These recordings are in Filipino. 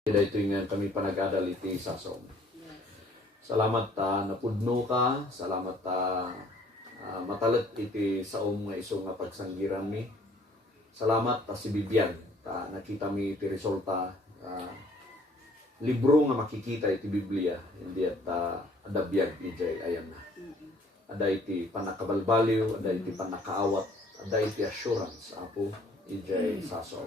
Ito nga kami panag-adal iti sasom. Salamat napudno ka, salamat matalet iti saom nga iso nga pagsanggiran mi. Salamat si Bibian, nakita mi iti resulta, libro nga makikita iti Biblia, hindi at adabiyag ijay ayan na. Ada iti panakabalbaliw, ada iti panakaawat, ada iti assurance, apo ijay sasom.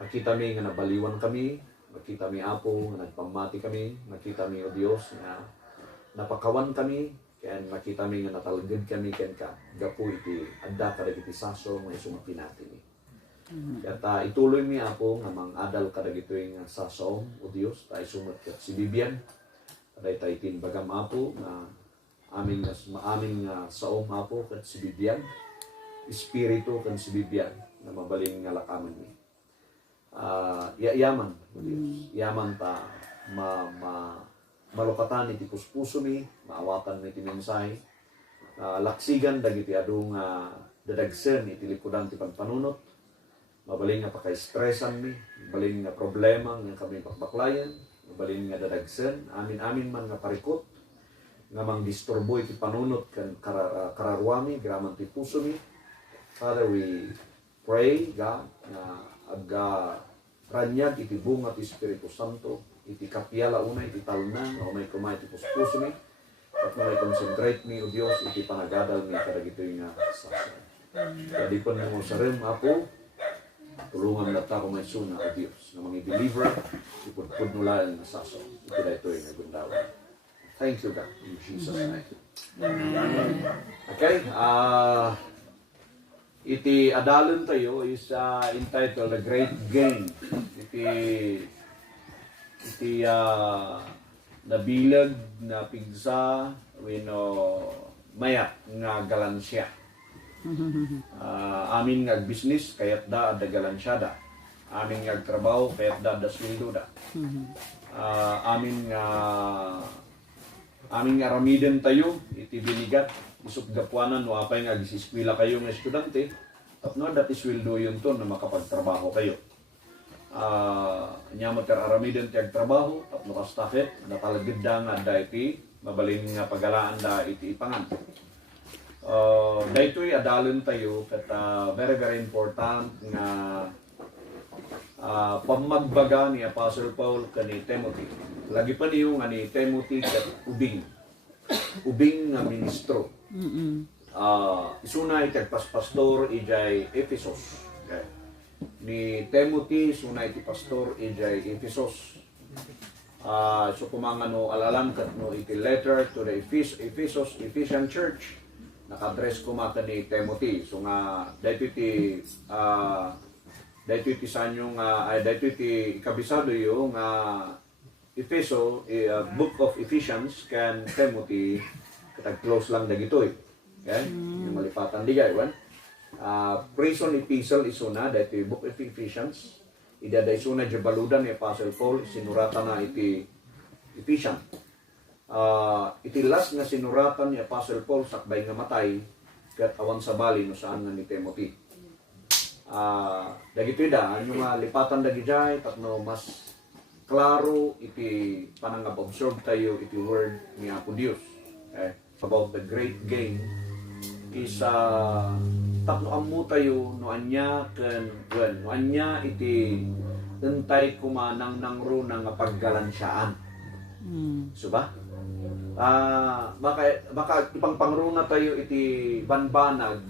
Makita mi nga nabaliwan kami, makita mi Apo, nga nagpamati kami, makita mi o Dios nga napakawan kami, kaya makita mi nga natalagid kami ken ka, gapu iti adda kadag iti saso nga iso mapinati mi. Kaya ituloy mi Apo nga mang-adal kadag ito yung saso o Dios, tayo sumat kat si Bibian, kaday tayo tinbagam Apo nga aming saom Apo kat si Bibian, Espiritu kan si Bibian na mabaling nga lakaman mi. Yaman yaman ta malukatan iti puspuso mi, maawatan mi iti mensahe, laksigan dagiti adung dadagsen iti likudan ti pagpanunot, mabaling nga paka-stressan mi, mabaling nga problema nga kami pakbaklayan, mabaling nga dadagsen, amin man nga parikot, nga mang disturbo iti panunot kan kararwami, graman ti puso mi. Father, we pray, God, na ranyag iti bunga ti Espiritu Santo, iti kapyala una, iti talnan, o may kumay iti puspuso mi, at may concentrate mi, o Diyos, iti panagadal mi, kadag ito yung sasay. Kaya di pa mo sa rin, Apo, tulungan na ta may suna, o Diyos, na mga believer, ipudpud nula ang sasay. Ito na ito yung nagundawan. Thank you, God, in Jesus' name. Okay, iti adalon tayo is entitled The Great Gain. Iti nabilag na pigsa mayat nga galansya. Amin nga business kayat da galansyada. Amin nga trabaho kayat da sweldo da. Amin nga ramiden tayo iti binigat isok gapuanan no apay nga gisiskwela kayo nga estudyante tapno dati sweldo yun to na makapagtrabaho kayo. Nya mo aramiden ti agtrabaho tapno ka stafet natalagid da nga iti mabalin nga pagalaan da iti ipangan. Daytoy adalon tayo ket very very important nga pamagbaga ni Apostle Paul kani Timothy. Lagi pa niyo nga ni Timothy ket ubing nga ministro. Isuna iti pastor ijay Ephesus. Okay. Ni Timothy suna iti pastor ijay Ephesus. So kumangano alalam kat no iti letter to the Ephesian church. Naka-address ko maka ni Timothy. So nga dayto iti sanyo nga dayto iti kabisado yo nga book of Ephesians kan Timothy katag-close lang dagitoy. Okay? Yung malipatan digay, wan? Prison epistle isuna, dahito yung book of Ephesians. Ida da isuna jabaludan ni Apostle Paul, sinuratan na iti Ephesians. Iti last nga sinuratan ni Apostle Paul, sakbay nga matay, kat awan sa bali no saan nga ni Timothy. Dagitoy da, yung lipatan dagijay, tapno mas klaro iti panangab-observe tayo iti word ni Apo Dios. Okay? About the great gain is tapno ammo tayo no anya no anya iti entay kumanang nangro nga paggalansyaan. So ba? Baka ipangpangruna tayo iti banbanag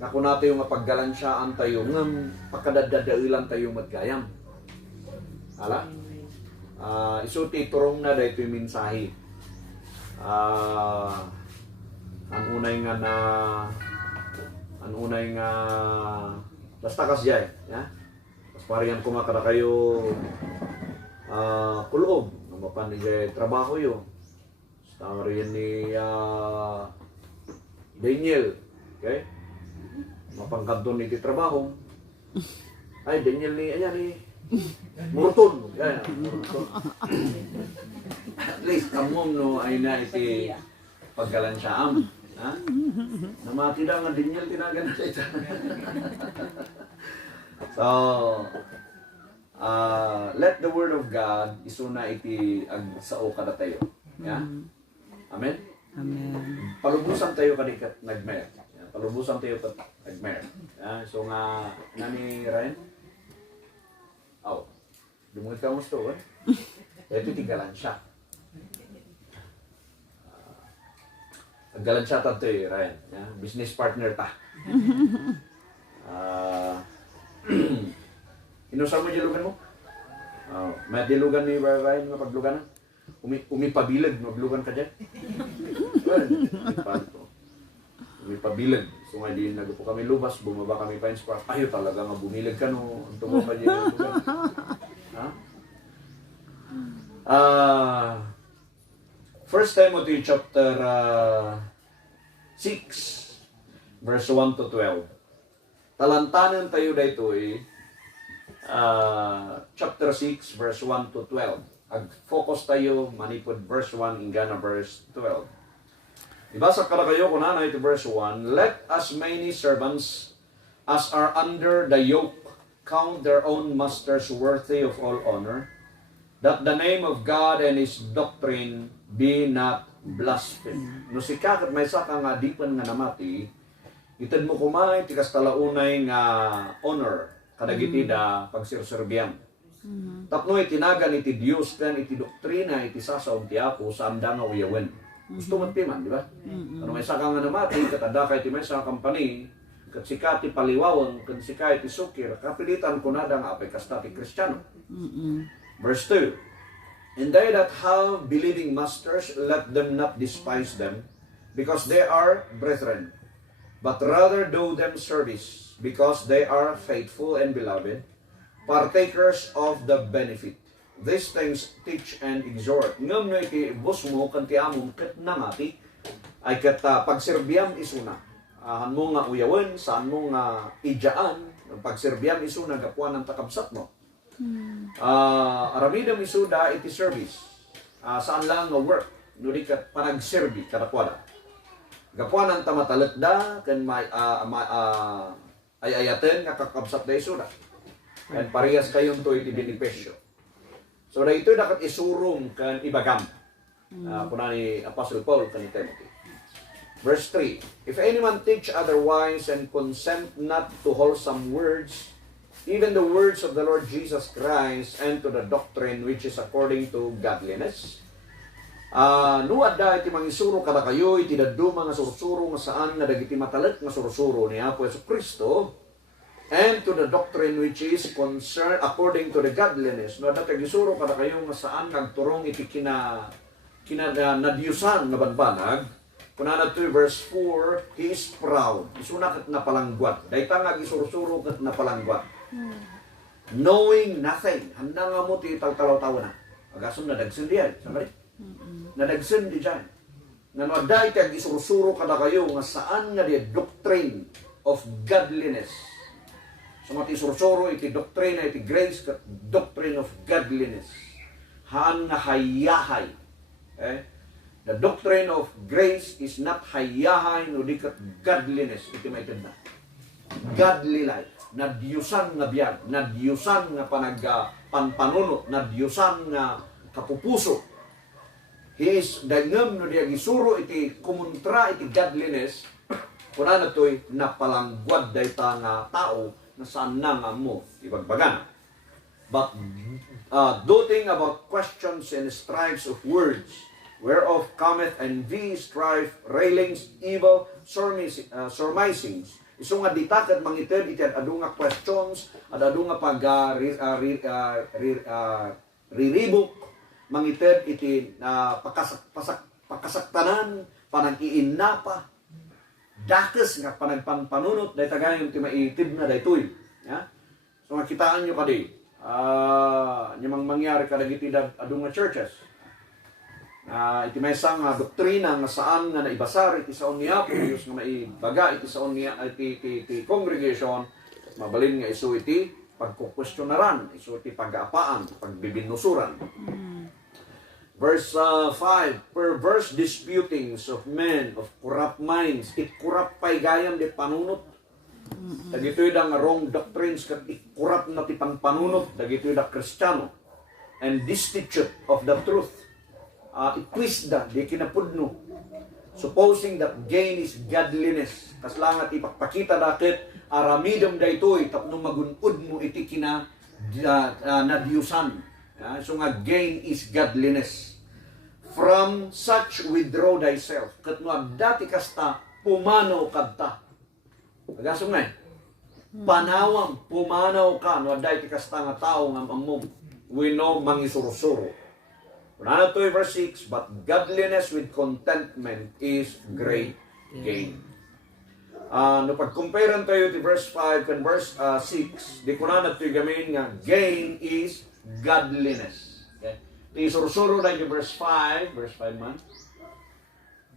nga kun nato yung paggalansyaan tayo ngem pakadadadailan tayo madgayam. Ala? Iso ti turong na dayto yung mensahe. Ang unay nga basta kasjay ya pas parian ko makada kayo kulog na mapanijay trabaho yo sa riyan ni Daniel, okay, mapangkanton ni trabaho ay Daniel ni ayan ni Murton, yeah, Murton. At least kamom no ay na iti paggalansyaan. Ha? Namati daw nga Daniel tinagan na ito. So, let the word of God isuna iti agsao kada tayo. Ya? Amen? Amen. Palubusan tayo kadikat nagmer. Ya, palubusan tayo kat nagmer. Ya, so nga nani Ryan? Aw. Dumungit ka mo sto, eh? Ito tigalan siya. Galan siya tato eh, Ryan. Ya, business partner ta. Inusar mo dilugan mo? May dilugan ni Ryan nga pagluganan? Umipabilag, maglugan ka dyan? Umipabilag. So nga di nagpo kami lubas, bumaba kami pa inspire. Ayo talaga nga bumilag ka no. Tungo ka dyan lugan. Ha? 1 Timothy chapter 6 verse 1 to 12. Talantanan tayo dito chapter 6 verse 1 to 12. Ag-focus tayo manipod verse 1 ingana verse 12. Ibasa kada kayo kung ano ito verse 1. Let as many servants as are under the yoke count their own masters worthy of all honor, that the name of God and His doctrine be not blasphemed. No si kakat may saka nga dipan nga namati, itad mo kumay tikas talaunay nga honor kadagiti da pagsirserbiyan. Tapno itinagan iti Dios kan iti doktrina iti sasaw ti Apo sa amda nga uyawen. Gusto man timan, di ba? Ano may saka nga namati katada kay ti may saka company kat sika ti paliwawon kat sika iti sukir kapilitan kunada nga apay kasta ti Kristiyano. Verse 2. And they that have believing masters, let them not despise them, because they are brethren, but rather do them service, because they are faithful and beloved, partakers of the benefit. These things teach and exhort. Ngam no iti bus mo kanti among ket namati ay ket pagserbiyam isuna. Han mo nga uyawen, saan mo nga ijaan, pagserbiyam isuna gapuan ng takabsat mo. Aramidam isuda iti service. Saan lang nga work, no di kat panagserbi kadakwada. Gapuan ang tamatalet da ken ay ayaten nga kakabsat da isuda. And parehas kayon to iti benepisyo. So na ito dapat isurong kan ibagam. Kuna ni Apostle Paul kan Timothy. Verse 3. If anyone teach otherwise and consent not to wholesome words, even the words of the Lord Jesus Christ, and to the doctrine which is according to godliness, nuad da iti mangisuro kada kayo iti daddo mga sursuro nga saan nga dagiti matalet nga sursuro ni Apo Jesucristo, and to the doctrine which is concerned according to the godliness. No, dati gisuro kada kayo nga saan nagturong iti nadiyusan nga banbanag. Kunana to verse 4, he is proud. Isuna kat napalangguat. Dahita nga gisursuro kat napalangguat. Knowing nothing. Handa nga mo ti talaw-tawa na. Agasong nadagsin diyan. Sabari? Nadagsin di dyan. Nga dahil iti gisursuro kada kayo nga saan nga di doctrine of godliness. So mati sursuro iti doktrina iti grace kat doctrine of godliness. Haan nga hayahay. The doctrine of grace is not hayahay no di kat godliness. Iti may tanda. Godly life. Nadiyusan nga biyag. Nadiyusan nga panpanunot. Nadiyusan nga kapupuso. He is dagam no di agisuro iti kumontra iti godliness. Kuna na to'y napalangguad dayta nga tao na saan na nga mo ibagbagana. But doting about questions and strifes of words, whereof cometh envy, strife, railings, evil, surmisings. Iso nga ditakat mangited iti adu nga questions, adu nga riribok, mangited iti pakasaktanan, panag-iinapa, dakes nga panagpanpanunot dahil tagayon ti maitid na daytoy. Ya? So makitaan nyo kadi, nyamang mangyari kadagiti adu nga churches. Iti may isang doktrina nga saan nga naibasar iti saon niya po Diyos nga maibaga iti saon niya iti congregation, mabalin nga iso iti pagkukwestiyonaran, iso iti pag-aapaan, pagbibinusuran. Verse 5, perverse disputings of men of corrupt minds. It corrupt pay gayam di panunot. Dagitoy da nga wrong doctrines kat ikurat na ti panpanunot, dagitoy da Kristiyano and destitute of the truth. Itwist da, di kinapudno. Supposing that gain is godliness. Kaslangat ipakpakita dakit aramidom da ito'y tapno magunod mo iti kina nadiyusan. So nga gain is godliness. From such withdraw thyself. Kat no dati kasta pumanaw kadta. Nagasong na panawang pumanaw ka no dati kasta nga tao nga among we know mangisurusuro. Unana to verse 6, but godliness with contentment is great gain. No pag-compare tayo to verse 5 and verse 6, di ko na ito'y gamin nga gain is godliness. Okay? Di surusuro na yung verse 5 man.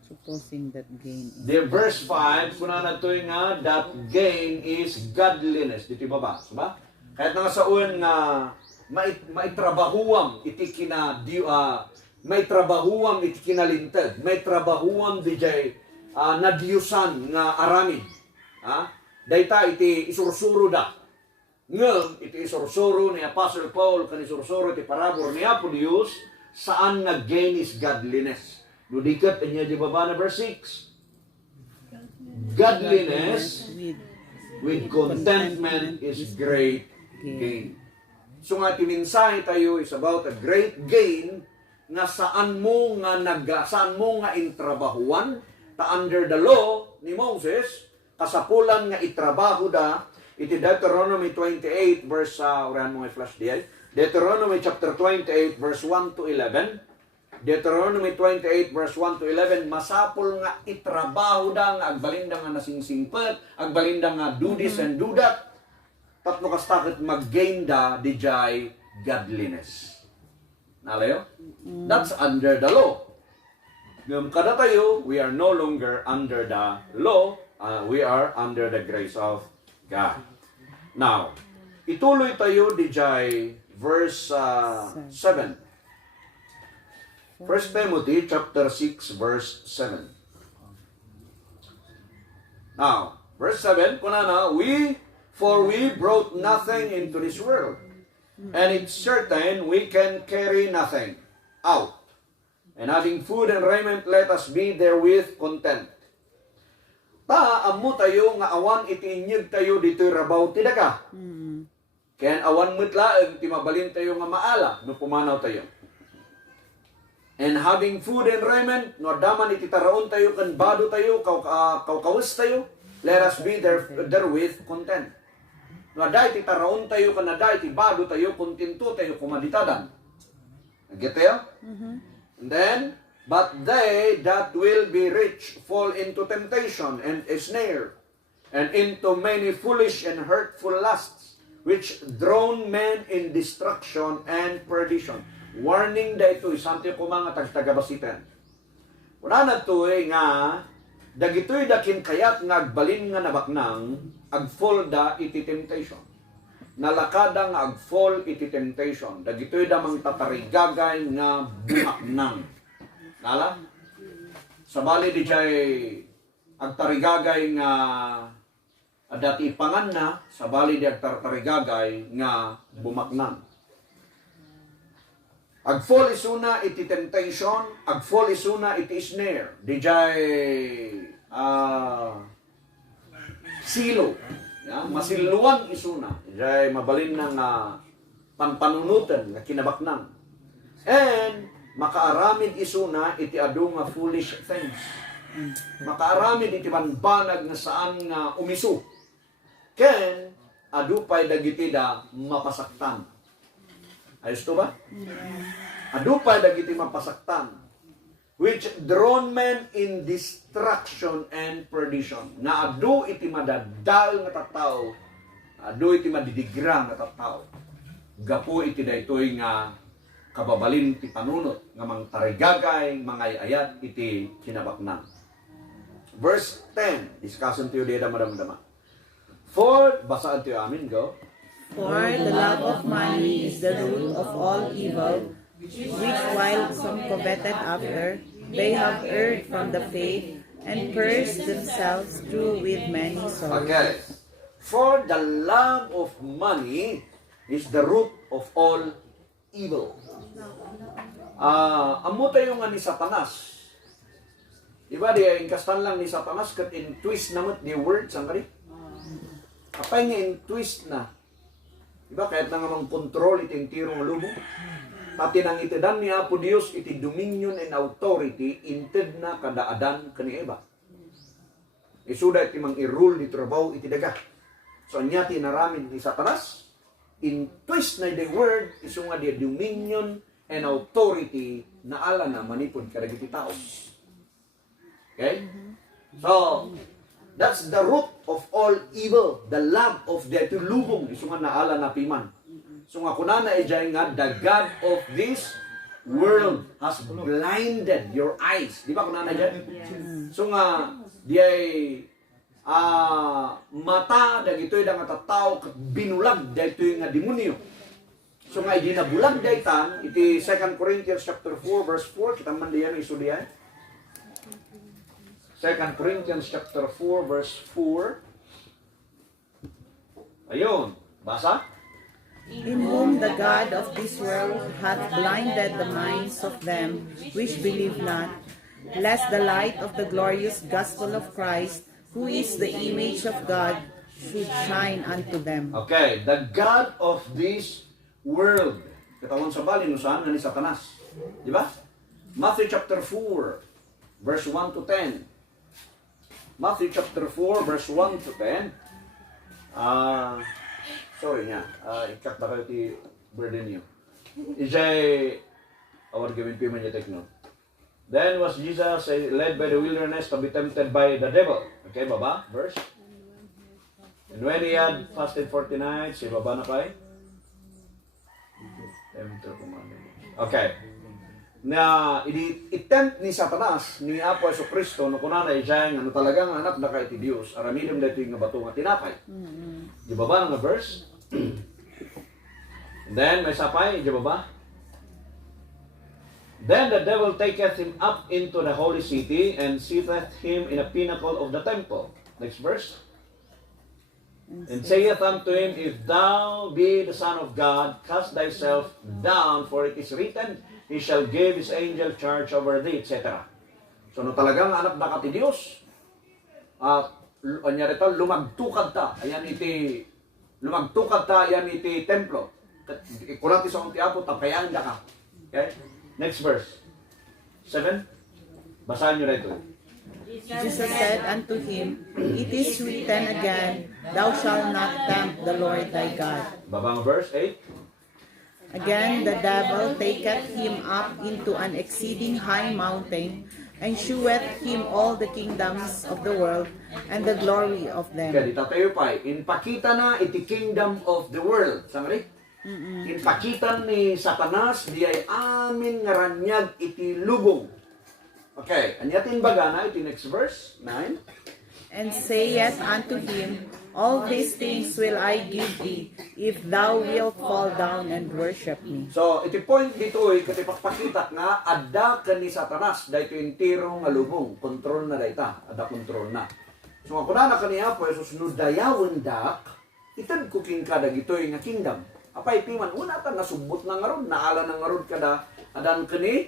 Supposing that gain is... The verse 5, kuna na ito'y nga that gain is godliness. Dito yung baba. Diba? Kahit nga sa uwan nga may trabahuam iti may trabahuam iti kinalintad, may trabahuam dijay nadiyusan nga aramid. Dayta iti isursuro da. Ngem iti isursuro ni Apostle Paul kan isursuro iti parabor ni Apo Dios saan nga gain is godliness. Dudikat niya di baba na verse 6. Godliness with contentment is great gain. So nga timinsahe tayo is about a great gain nga saan mo nga intrabahuan ta under the law ni Moses kasapulan nga itrabaho da iti Deuteronomy 28 verse urahan mo nga flash diay Deuteronomy chapter 28 verse 1 to 11. Deuteronomy 28 verse 1 to 11 masapol nga itrabaho da nga agbalinda nga nasingsingpet agbalinda nga do this and do that. Tatlo kastakit mag-gain da dijay godliness. Nalayo? That's under the law. Ngam kada tayo, we are no longer under the law. We are under the grace of God. Now, ituloy tayo dijay verse 7. 1 Timothy chapter 6 verse 7. Now, verse 7, kunana, For we brought nothing into this world, and it's certain we can carry nothing out. And having food and raiment, let us be therewith content. Amo tayo nga awan itiinyag tayo dito rabaw tidaka. Kaya awan mutlaeng timabalin tayo nga maala no pumanaw tayo. And having food and raiment, no daman ititaraon tayo kan bado tayo, kawkawis tayo, let us be therewith content. No aday ti taraon tayo kan aday ti bado tayo kontento tayo kumaditadan. Get tayo? And then, but they that will be rich fall into temptation and a snare, and into many foolish and hurtful lusts, which drown men in destruction and perdition. Warning da ito, isanti ko mga tagabasitan. Wala na ito nga, dagito'y dakin kayat nga agbalin nga nabaknang, agfall da iti temptation. Nalakada nga agfall iti temptation. Dagito'y da mang tatarigagay nga bumaknang. Nala? Sabali di jay agtarigagay nga dati ipangan na, sabali di agtarigagay nga bumaknang. Agfall isuna iti temptation, agfall isuna iti snare. Di jay silo. Ya, masiluan isuna. Jay mabalin ng panpanunutan nga kinabaknang. And makaaramid isuna iti adu nga foolish things. Makaaramid iti banbanag nga saan nga umisu. Ken adu pay dagiti da mapasaktan. Ayos to ba? Adu pay dagiti mapasaktan. Which drawn men in destruction and perdition. Na adu iti madadal nga tattao, adu iti madidigra nga tattao. Gapo iti daytoy nga kababalin ti panunot nga mang tarigagay, mga ayat iti kinabaknang. Verse 10, discussion tayo dito madam-dama. For, basaan tayo amin, go. For the love of money is the root of all evil, which while some coveted after, they have erred from the faith and purged themselves through with many sorrows. Okay. For the love of money is the root of all evil. Amo tayo nga ni Satanas. Diba, di ingkastan lang ni Satanas kat in twist namot the words ang kari. Apay nga in twist na. Diba, kahit na nga mang control iting tirong lumo. Pati nang itidan ni Apo Dios iti dominion and authority inted na kadaadan kani Eva. Isuda iti mang i-rule di trabaho iti daga. So anya tinaramin ni Satanas in twist na the word isu nga di dominion and authority na ala na manipod kadagiti tao. Okay? So that's the root of all evil, the love of the tulubong isu nga naala na piman. So nga kunana ijay nga the God of this world has blinded your eyes. Di ba kunana ijay? So nga diay mata dagitoy da nga tattao ket binulag dagitoy nga demonyo. So nga di nabulag daytan iti 2 Corinthians chapter 4 verse 4 kita man diyan isudian. 2 Corinthians chapter 4 verse 4. Ayun, basa? In whom the God of this world hath blinded the minds of them which believe not, lest the light of the glorious gospel of Christ, who is the image of God, should shine unto them. Okay, the God of this world. Katawan sa bali, no saan nga ni Satanas. Di ba? Matthew chapter 4, verse 1 to 10. Matthew chapter 4, verse 1 to 10. Sorry nga, ikat na kayo ti burden niyo. Ijay, award gawin po man yung take note. Then was Jesus led by the wilderness to be tempted by the devil. Okay, baba, verse. And when he had fasted 40 nights, baba na kayo. Okay. Na i-tempt ni Satanas ni Apo Jesucristo no kunana ijay nga no talagang anak na kay ti Dios aramidom daytoy nga bato nga tinapay. Di ba ba nga verse? And then may sapay, di ba ba? Then the devil taketh him up into the holy city and sitteth him in a pinnacle of the temple. Next verse. And saith unto him, If thou be the Son of God, cast thyself down, for it is written, He shall give His angel charge over thee, etc. So, no talagang anak na ka ti Diyos, anyarita, lumagtukad ta. Ayan iti, lumagtukad ta, ayan iti templo. Kulang ti sa ti Apo, tapayan da ka. Okay? Next verse. 7. Basahan nyo rito. Jesus said unto him, It is written again, Thou shalt not tempt the Lord thy God. Babang verse 8. Again the devil taketh him up into an exceeding high mountain, and sheweth him all the kingdoms of the world, and the glory of them. Kaya dito tayo pa, inpakita na iti kingdom of the world. Sangari? Inpakita ni Satanas, di ay amin ngaranyag iti lubong. Okay, anyatin baga na iti next verse, 9. And saith unto him, All these things will I give thee, if thou wilt fall down and worship me. So, iti point dito ay katipakpakita nga adda ka ni Satanas dahito yung tiro nga lubong. Kontrol na dayta. Adda kontrol na. So, kung na kaniya po, Jesus, no dayawan dak, itad kuking ka dagitoy nga kingdom. Apay piman, una ta nasubot na nga ron, naala na nga ron kada adan kani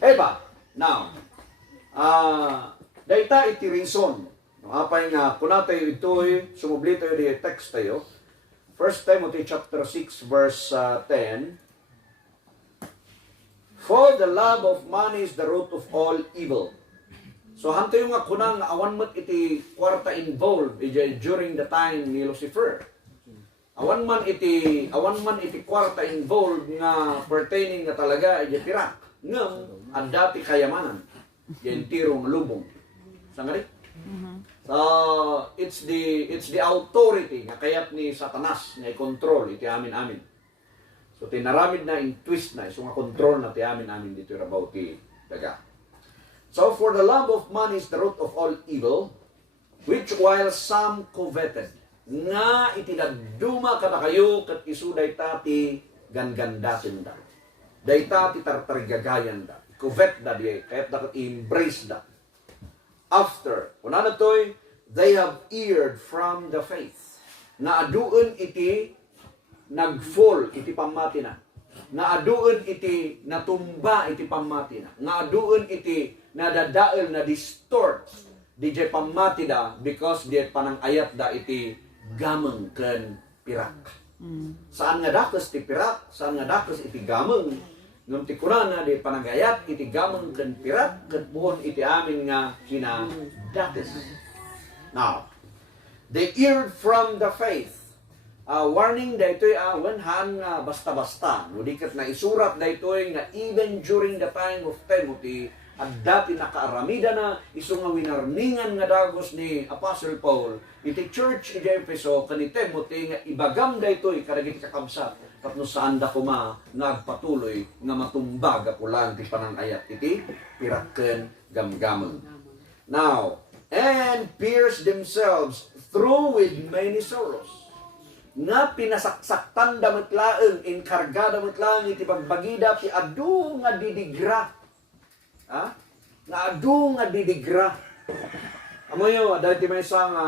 Eva. Now, dayta iti reason. Apay nga, kung tayo ito'y, sumubli tayo di text tayo. 1 Timothy chapter 6 verse 10. For the love of money is the root of all evil. So, hanto yung nga kunang awan mo't iti kwarta involved during the time ni Lucifer. Awan man iti kwarta involved nga pertaining nga talaga iti pirak. Ngam, ang dati kayamanan. Yung tirong lubong. Sangari? So, it's the authority nga kayat ni Satanas nga i-control iti amin-amin. So, tinaramid na in twist na. So, nga control na ti amin-amin dito about ti daga. So, for the love of money is the root of all evil, which while some coveted, nga itinagduma kada kayo kat isu dayta ti gangandatin da. Dayta ti tartargagayan da. Covet da di, kayat da embrace da. After, unana to'y, they have erred from the faith. nga aduon iti nagfall iti pamati na. Nga aduon iti natumba iti pamati na. Nga aduon iti nadadael na distort DJ pamati da because di panang ayat da iti gameng ken pirak. Saan nga dakes ti pirak, saan nga dakes iti gameng. Ngem ti Qur'an di panagayat iti gameng ken pirak ket buhon iti amin nga kinadakes. Now, they erred from the faith. Warning daytoy wenhan nga basta-basta. No diket na isurat daytoy nga even during the time of Timothy at dati nakaaramida na iso nga winarningan nga dagos ni Apostle Paul iti church iti Efeso kani Timothy nga ibagam daytoy kadagiti kakabsat tapno saan da kuma nagpatuloy nga matumbag apulan ti panangayat iti piraken gamgamon. Now, and pierce themselves through with many sorrows. Nga pinasaksaktan damatlaeng, inkarga damatlaeng iti pagbagida ti adu nga didigra. Ha? Nga adu nga didigra. Amo yo, dahil ti may isang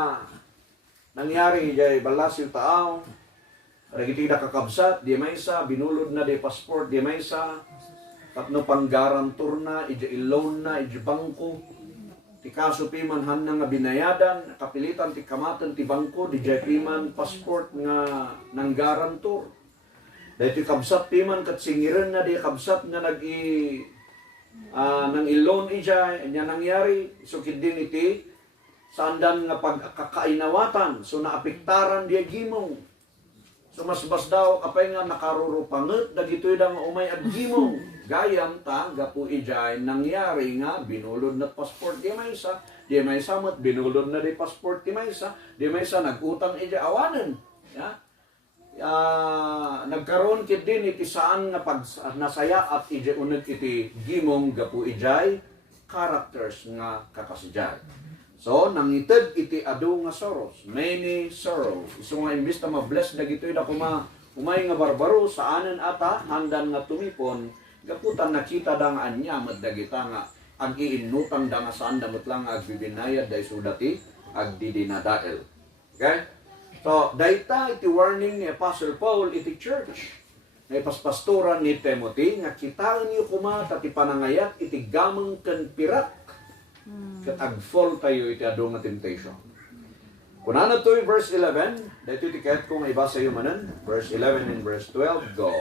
nangyari jay balas yung tao, nagiti na kakabsat, di may isa, binulod na di passport, di may isa, tapno panggarantor na, iji loan na, iji bangko, ti kaso piman han nga binayadan, kapilitan ti kamatan ti bangko, di jay piman passport nga nang garantor. Dahil ti kabsat piman kat singiran na di kabsat nga nang i-loan ijay, nya nangyari, sukid din iti, sandan nga pagkakainawatan, so naapiktaran di gimong. So masbas daw kapay nga nakarurupanget dagitoy da nga umay at gimong. Gayam ta gapu ijay nangyari nga binulod na passport di may isa mat binulod na di passport di may isa nagutang ijay awanen. Ya. Nagkaroon kit din iti saan nga pag nasaya at ijay uneg iti gimong gapu ijay characters nga kakasidjay. So, nangited iti adu nga sorrows. Many sorrows. Iso nga imbis na mabless na gito'y na umay nga barbaro saanen ata handan nga tumipon gaputan nakita da nga anya maddagita nga ag iinutang da nga saan damot lang agbibinayad da isudati agdidinadael. Okay? So, dayta iti warning ni Apostle Paul iti church. Na ipaspastoran ni Timothy nga kitaan niyo kumata ti panangayat iti gameng ken pirak ket agfall tayo iti adu nga temptation. Kunana to verse 11, daytoy ti ket kung ibasa yo manen, verse 11 and verse 12 go.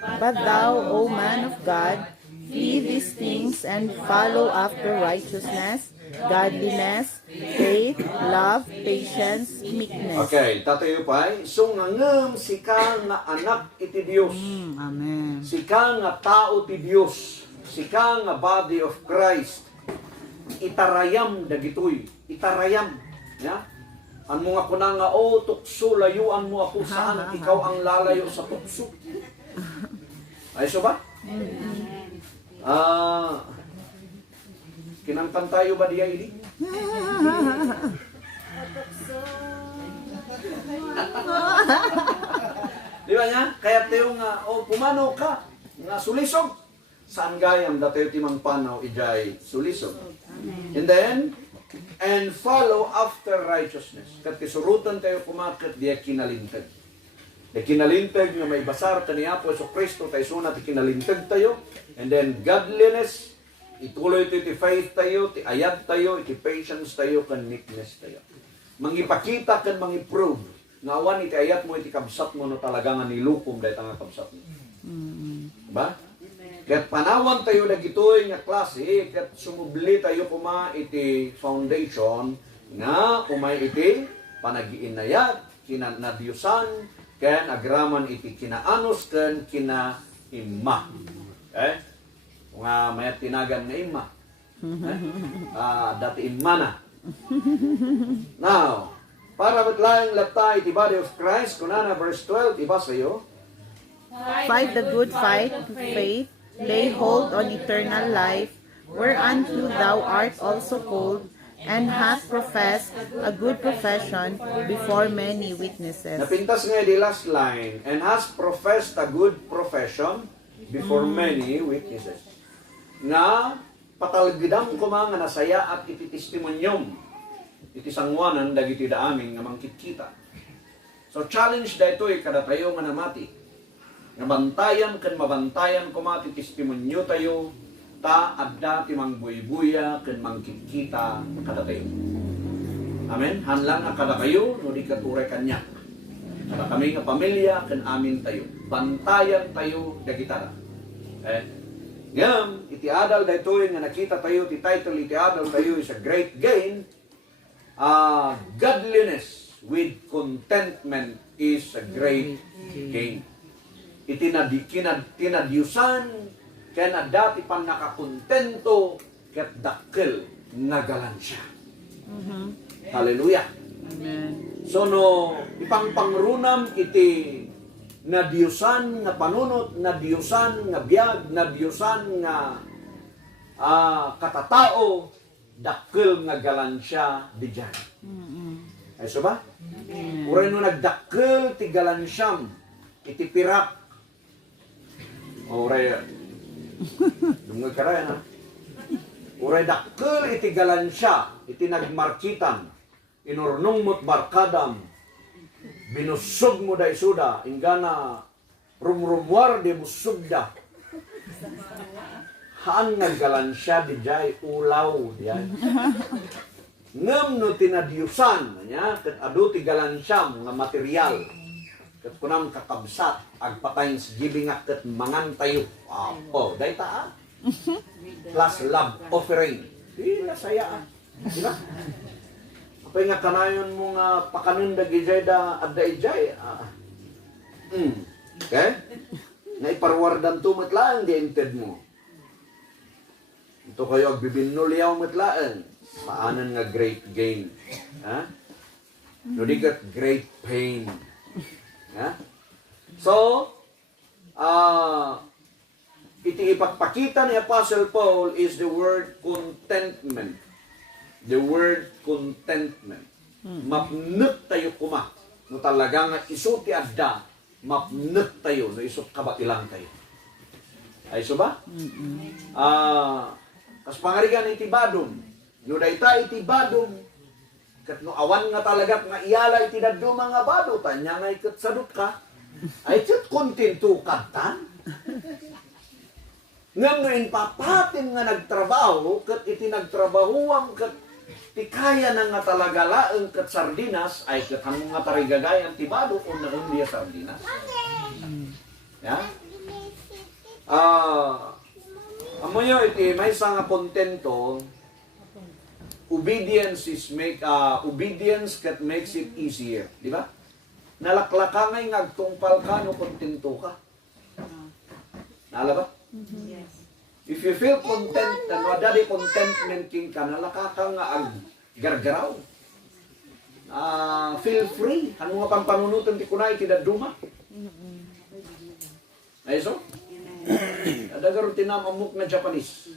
But thou, O man of God, flee these things and follow after righteousness, godliness, faith, love, patience, meekness. Okay, tatayo pay, so ngangem sika nga anak iti Dios. Amen. Sika nga tao ti Dios. Sika nga body of Christ. Itarayam dagitoy, itarayam, ya. An mga kuna nga tukso layuan mo ako saan ikaw ang lalayo sa tukso. Ay so ba? Kinangkan tayo ba diya ini? Di ba niya? Kaya tayo nga, pumanaw ka, nga sulisog. Saan gayam datayo timang panaw ijay sulisog. And then, and follow after righteousness. Kat kisurutan tayo kumakat diya kinalintag. Diya kinalintag nga may basar kaniya po so Kristo tayo sunat kinalintag tayo. And then godliness, ituloy ito iti faith tayo, iti ayat tayo, iti patience tayo, kan meekness tayo. Mangipakita kan mangiprove. Nga awan iti ayat mo, iti kabsat mo no talaga nga nilukom dahil nga kabsat mo. Diba? Kat panawan tayo na gitoy nga klase, kat sumubli tayo kuma iti foundation nga umay iti panagiinayat, kinanadiyusan, ken agraman iti kinaanos ken kinaimma. Okay? Nga mayat tinagan nga imma. Dati imma na. Now, para batlayang lapta iti body of Christ, kunana verse 12, ibasa yo. Fight the good fight of faith, lay hold on eternal life, whereunto thou art also called, and hast professed a good profession before many witnesses. Napintas nga di last line, and hast professed a good profession before many witnesses. Nga patalgidam ko mga nasaya at iti testimonyom, iti sangwanan dagiti da amin nga mangkitkita. So challenge daytoy kada tayo nga namati. Nga bantayan ken mabantayan ko mati testimonyo tayo ta adda ti mangbuybuya ken mangkikita kada tayo. Amen. Hanlang nga kada kayo no di katuray kanya. Kada kami nga pamilya ken amin tayo. Bantayan tayo dagita. Ngam iti adal daytoy nga nakita tayo ti title iti adal tayo is a great gain. Godliness with contentment is a great gain. Tinadiyusan ken adda ti pan nakakontento ket dakkel nga galansya. Hallelujah. Amen. So no ipangpangrunam iti nadiyusan nga panunot, nadiyusan nga biag, nadiyusan nga katatao, dakkel nga galansya diyan. Ay so ba? Uray no nagdakkel ti galansyam iti pirak. Uray dungag karayan ha. Uray dakkel iti galansya iti nagmarkitan inurnong mo't barkadam binusog mo da isuda ingana rumrumwar di musugda haan nga galansya di jay ulaw diyan. Ngem no tinadiyusan nya ket adu ti galansyam nga material ket kunam kakabsat agpatayin si gibing ket mangan tayo. Oh, dayta plus love offering. Di na saya. Di ba? Apay nga kanayon mo nga pakanon da gijay da adda ijay. Okay? Na iparwardan to matlaan di ented mo. Ito kayo agbibinulyaw matlaan. Paanan nga great gain. Ha? No di kat great pain. Ha? So, iti ipagpakita ni Apostle Paul is the word contentment. The word contentment. Mapnut tayo kuma. No talaga nga iso ti adda, mapnut tayo. No isot kabatilang tayo. Ay so ba? Kas pangarigan iti badom. No dayta iti badom. Kat no awan nga talaga nga iyala iti daddo mga bado. Tanya nga ikat sadot ka. Ay tit kontento katan. Ngam no papatin nga nagtrabaho. Kat iti nagtrabahuam kat ti kaya na nga talaga laeng kat sardinas. Ay kat hang nga tarigagayan ti bado o naon niya sardinas. Ya? Amoyo iti may nga kontento. Obedience that makes it easier, di ba? Nalaklakangay ngagtungpal ka no kontento ka. Nala ba? Yes. If you feel content, and wadadi contentment king ka, nalakaka nga ag gargaraw. Feel free. Ano nga pang panunutan ti kunay ti daduma? Ay so? Adagaro tinamamuk na Japanese.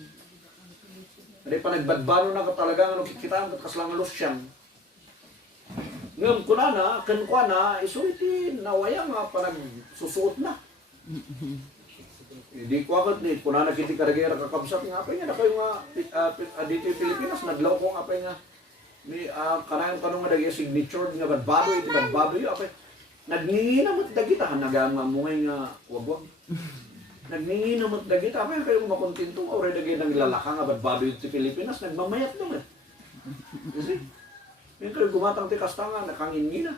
Hindi pa nagbadbano na ka talaga ano kikita ang kaslang losyang. Ngayon ko na, kankwa na, isuiti nawaya nga pa nagsusuot na. Hindi ko agad ni, kung na nakiti karagera kakabsat nga, apay nga na kayo nga, dito yung Pilipinas, naglaw ko nga, apay nga, kanayang tanong nga dagi signature nga badbado, iti badbado yun, apay, nagninginam at dagitahan, nagamamungay nga, wagwag. Nagninginom at dagita, apay kayo makontento, already dagay ng lalaka nga badbado yung Pilipinas, nagmamayat naman. Kasi, yung kayo gumatang ti kastanga, nakangingina.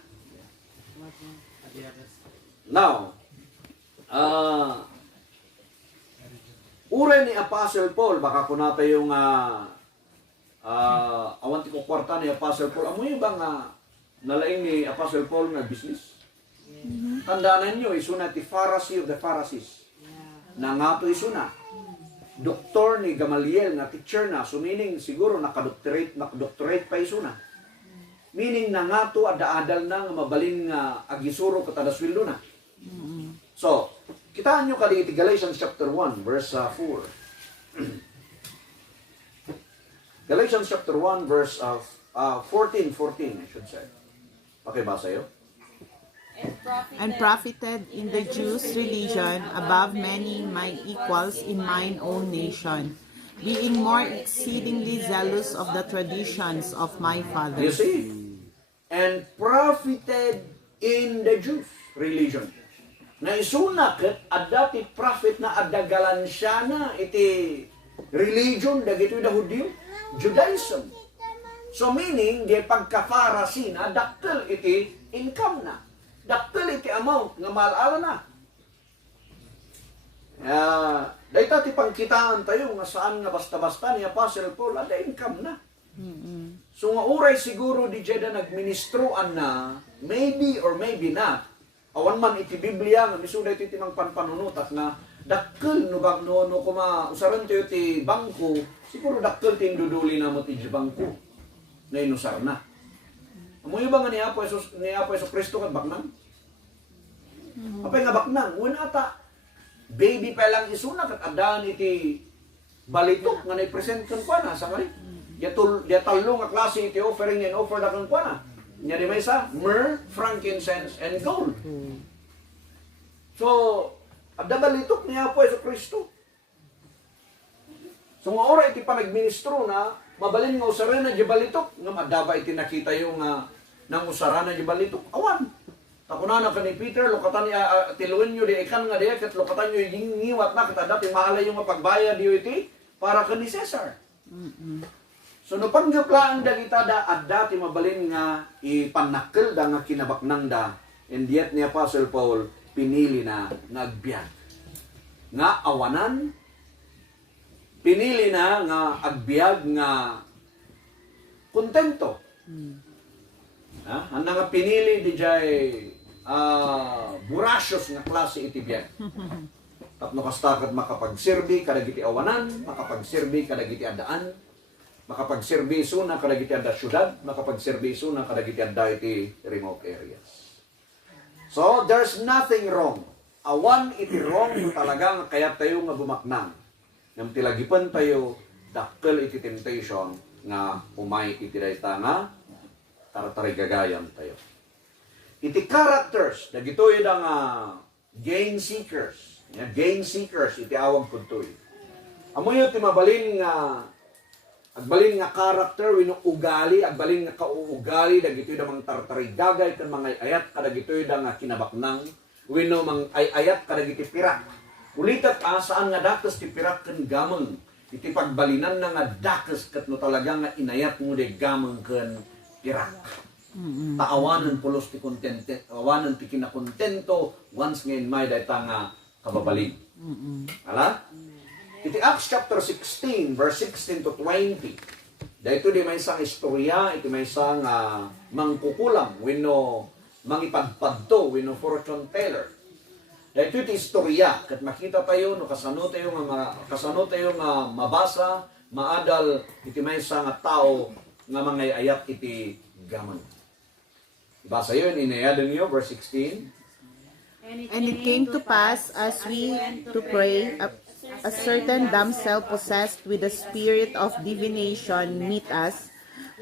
Now, uray ni Apostle Paul, baka kung natin yung awan ti ko kwarta ni Apostle Paul, amoy ba nga nalaing ni Apostle Paul nga business? Tandaan ninyo, isuna ti Pharisee of the Pharisees. Na nga to isuna. Doktor ni Gamaliel, na teacher na, so meaning siguro nakadoctorate pa isuna. Meaning na nga to ada-adal na nga mabalin nga agisuro katada sweldo na. So, kitaan nyo kali iti Galatians chapter 1, verse 4. Galatians chapter 1, verse 14, I should say. Pakibasa yun. And profited in the Jews' religion above many my equals in mine own nation, being more exceedingly zealous of the traditions of my You fathers. see? And profited in the Jews religion. Na isuna ket adda ti prophet na adagalan siya na iti religion dagiti da Hudyo, Judaism. So meaning di pagka-Pharisee na dakkel iti income na. Dakkel iti amount nga maalala na. Dahita ti pangkitaan tayo nga saan nga basta-basta ni Apostle Paul ada income na. So nga uray siguro di jeda nagministroan na, maybe or maybe not. Awan man iti Biblia nga misuda iti timang panpanunutat na dakkel no kuma usaran tayo ti bangko, siguro dakkel ti induduli na mo ti bangko na inusar na. Amoy ba nga ni Apo Yesus Kristo kat baknang? Apay nga baknang, when ata baby pa lang isuna kat adaan iti balitok nga na-present kan kwa na sa kari. Dia talong nga klase iti offering and offer na kan kwa na. Nya di may sa myrrh, frankincense, and gold. So, adda balitok ni Apo Yesus Kristo. So nga ora iti panagministro na mabalin nga usaran na di balitok nga madaba iti nakita yung nang usaran na di balitok. Awan. Takunan ka ni Peter, lokatan tiluin nyo di ikan nga diya, kat lokatan nyo yung ngiwat na, kat adap yung mahalay yung mapagbayad diyo iti, para ka ni Cesar. So, no panggaplaan da kita da, adda ti mabalin nga, ipanakil da nga kinabaknang da, and yet ni Apostle Paul, pinili na agbyag. Nga awanan, pinili na nga agbyag nga kontento. Ang nga pinili di jay burasyos nga klase iti biyag. Tapno kastakad makapagserbi kadagiti awanan, makapagserbi kadagiti adaan, makapagserbi suna kadagiti adda syudad, makapagserbi suna kadagiti adda iti remote areas. So there's nothing wrong. Awan iti wrong no talaga nga kaya tayo nga bumaknang. Ngam tilagipan tayo dakkel iti temptation nga umay iti dayta nga tartarigagayan tayo. Iti characters, dagitoy da nga gain seekers. Gain seekers, iti awag ko to'y. Amoy iti mabalin nga, agbalin nga character, wino ugali, agbalin nga kauugali, dagitoy da mga tartarigagay, kan mga ayat, kadagitoy da nga kinabaknang, wino mga ayat, kadagiti pirak. Ulitat saan nga dakas ti pirak kan gamang, iti pagbalinan na nga dakas, kat no talaga nga inayat mo de gamang kan pirak. Taawanan pulos ti kontente, awanan ti kinakontento once ngayon may dayta nga kababaling. Ala? Iti Acts chapter 16 verse 16 to 20. Dayto di may isang istorya, iti may isang mangkukulam wenno mangipagpadto wenno fortune teller. Dayto iti istorya ket makita tayo no kasano tayo nga mabasa, maadal iti may isang tao nga mangayayat iti gaman. Basa yun, inayadang nyo, verse 16. And it came to pass, as we to pray, a certain damsel possessed with the spirit of divination meet us,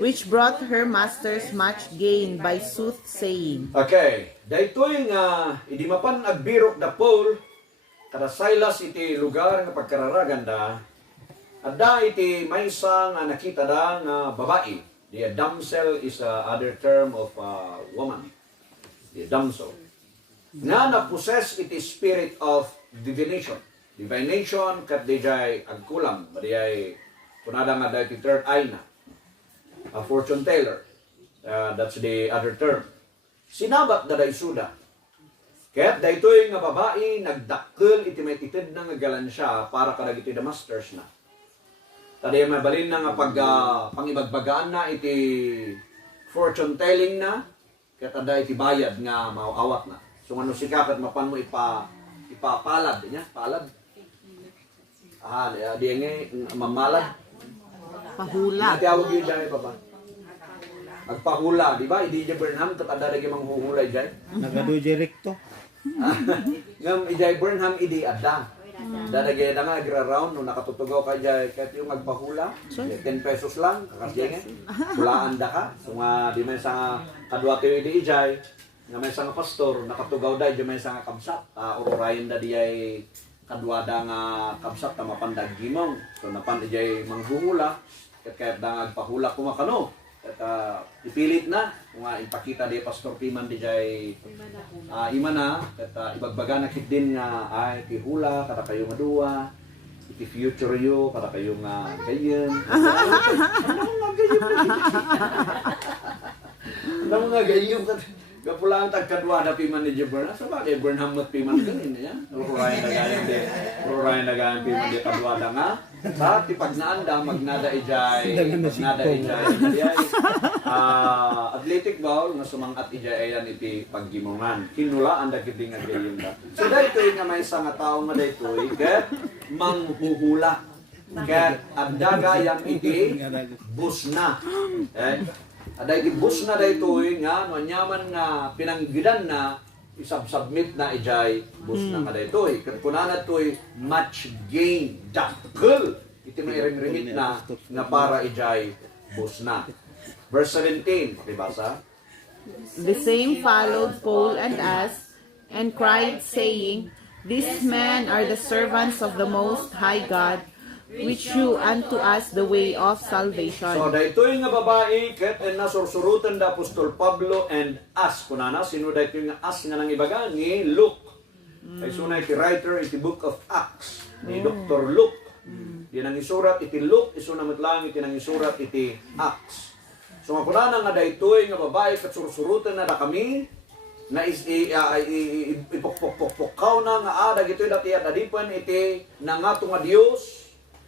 which brought her masters much gain by soothsaying. Okay, daytoy nga, idimapan agbirok da Paul, kada Silas iti lugar nga pagkararaganda, adda iti maysa nga nakita da nga babae. The damsel is other term of woman. The damsel. Nga na-possess iti spirit of divination. Divination kat di jay agkulam. Di ay kunada nga dahil third eye na. A fortune teller. That's the other term. Sinabat da day suda. Kaya't daytoy nga babae nagdakkel iti may titid na nga galan siya para kadagiti the masters na. Tadi mabalin na nga pangibagbagaan na iti fortune telling na ket ada iti bayad nga mauawat na. So ano sikakat mapan mo ipapalad niya, palad. Di nga mamalad. Pahula. Tawag yun dyan pa ba? Agpahula, di ba? Idi J. Burnham ket ada lagi manghuhulay dyan. Nagado direkto. Ngam J. Burnham idi adda. Dadagay na nga, around nung nakatutugaw ka dyan, kahit yung magpahula, 10 pesos lang, kakasya nga, hulaan da ka. So nga, di may sa kadwa tayo di ijay, nga may sa pastor, nakatugaw da, di may sa kabsat, urorayan da di ay kadwa da nga kabsat, mapandag gimong. So napan ijay manghula, kahit da nga agpahula kumakano. at ipilit na nga ipakita di Pastor Piman di jay imana at ibagbaga na kit din nga ay iti hula kada kayo madua iti future yo kada kayo nga gayon ano nga gayon ano nga gayon gapulang tagkadwa na Piman ni Jebern sa bagay Burnham at Piman ganin ya rurayan na gayon Piman di kadwa nga sa tipag naanda magnada ijay athletic ball nga sumangat ijay ayan iti paggimongan kinulaan da kiti nga gayon da so daytoy nga may nga tao nga daytoy ket manghuhula ket addaga yang iti busna aday iti busna daytoy nga no nyaman nga pinanggidan na isab-submit na ijay bus na kadaytoy ket kunana toy match game dakkel iti mairing-ringit na nga para ijay bus na verse 17 pakibasa. The same followed Paul and us, and cried, saying, These men are the servants of the Most High God, which shew unto us the way of salvation. So daytoy nga babae ket nasursurutan da Apostol Pablo and us kunana sino daytoy nga us nga nang ibaga ni Luke. Kay sunay iti writer iti book of Acts ni Dr. Luke. Yan ang isurat iti Luke isuna metlang iti nang isurat iti Acts. So nga kunana nga daytoy nga babae ket sursurutan na da kami na ipokpokpokpokkaw na nga dagitoy dati adadipan iti nangato nga Dios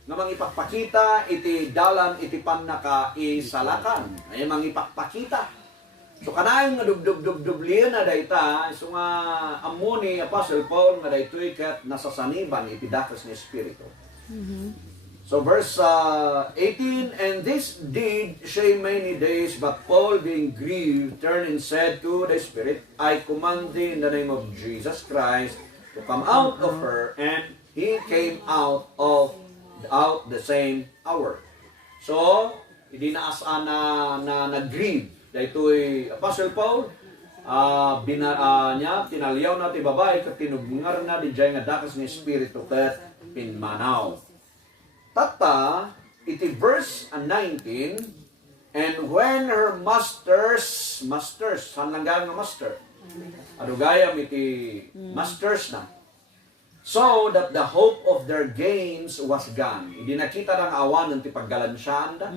nga mangipakpakita iti dalan iti pannakaisalakan ay mangipakpakita so kanayon nga dubdub-dubdublian na dayta so nga ammo ni Apostle Paul nga daytoy ket nasasaniban iti dakas ni Espiritu. So verse 18, and this did she many days, but Paul being grieved turned and said to the Spirit, I command thee in the name of Jesus Christ to come out of her, and he came out the same hour. So, hindi naasaan na nag-grieve. Dahito'y Apostle Paul, tinaliyaw na ti babae, kat tinubngar na di jay nga dakas ng Espiritu kat pinmanaw. Tata, iti verse 19, and when her masters, saan lang nga master? Adugayam iti masters na. So that the hope of their gains was gone. Hindi nakita ng awan ng tipaggalansyaan da.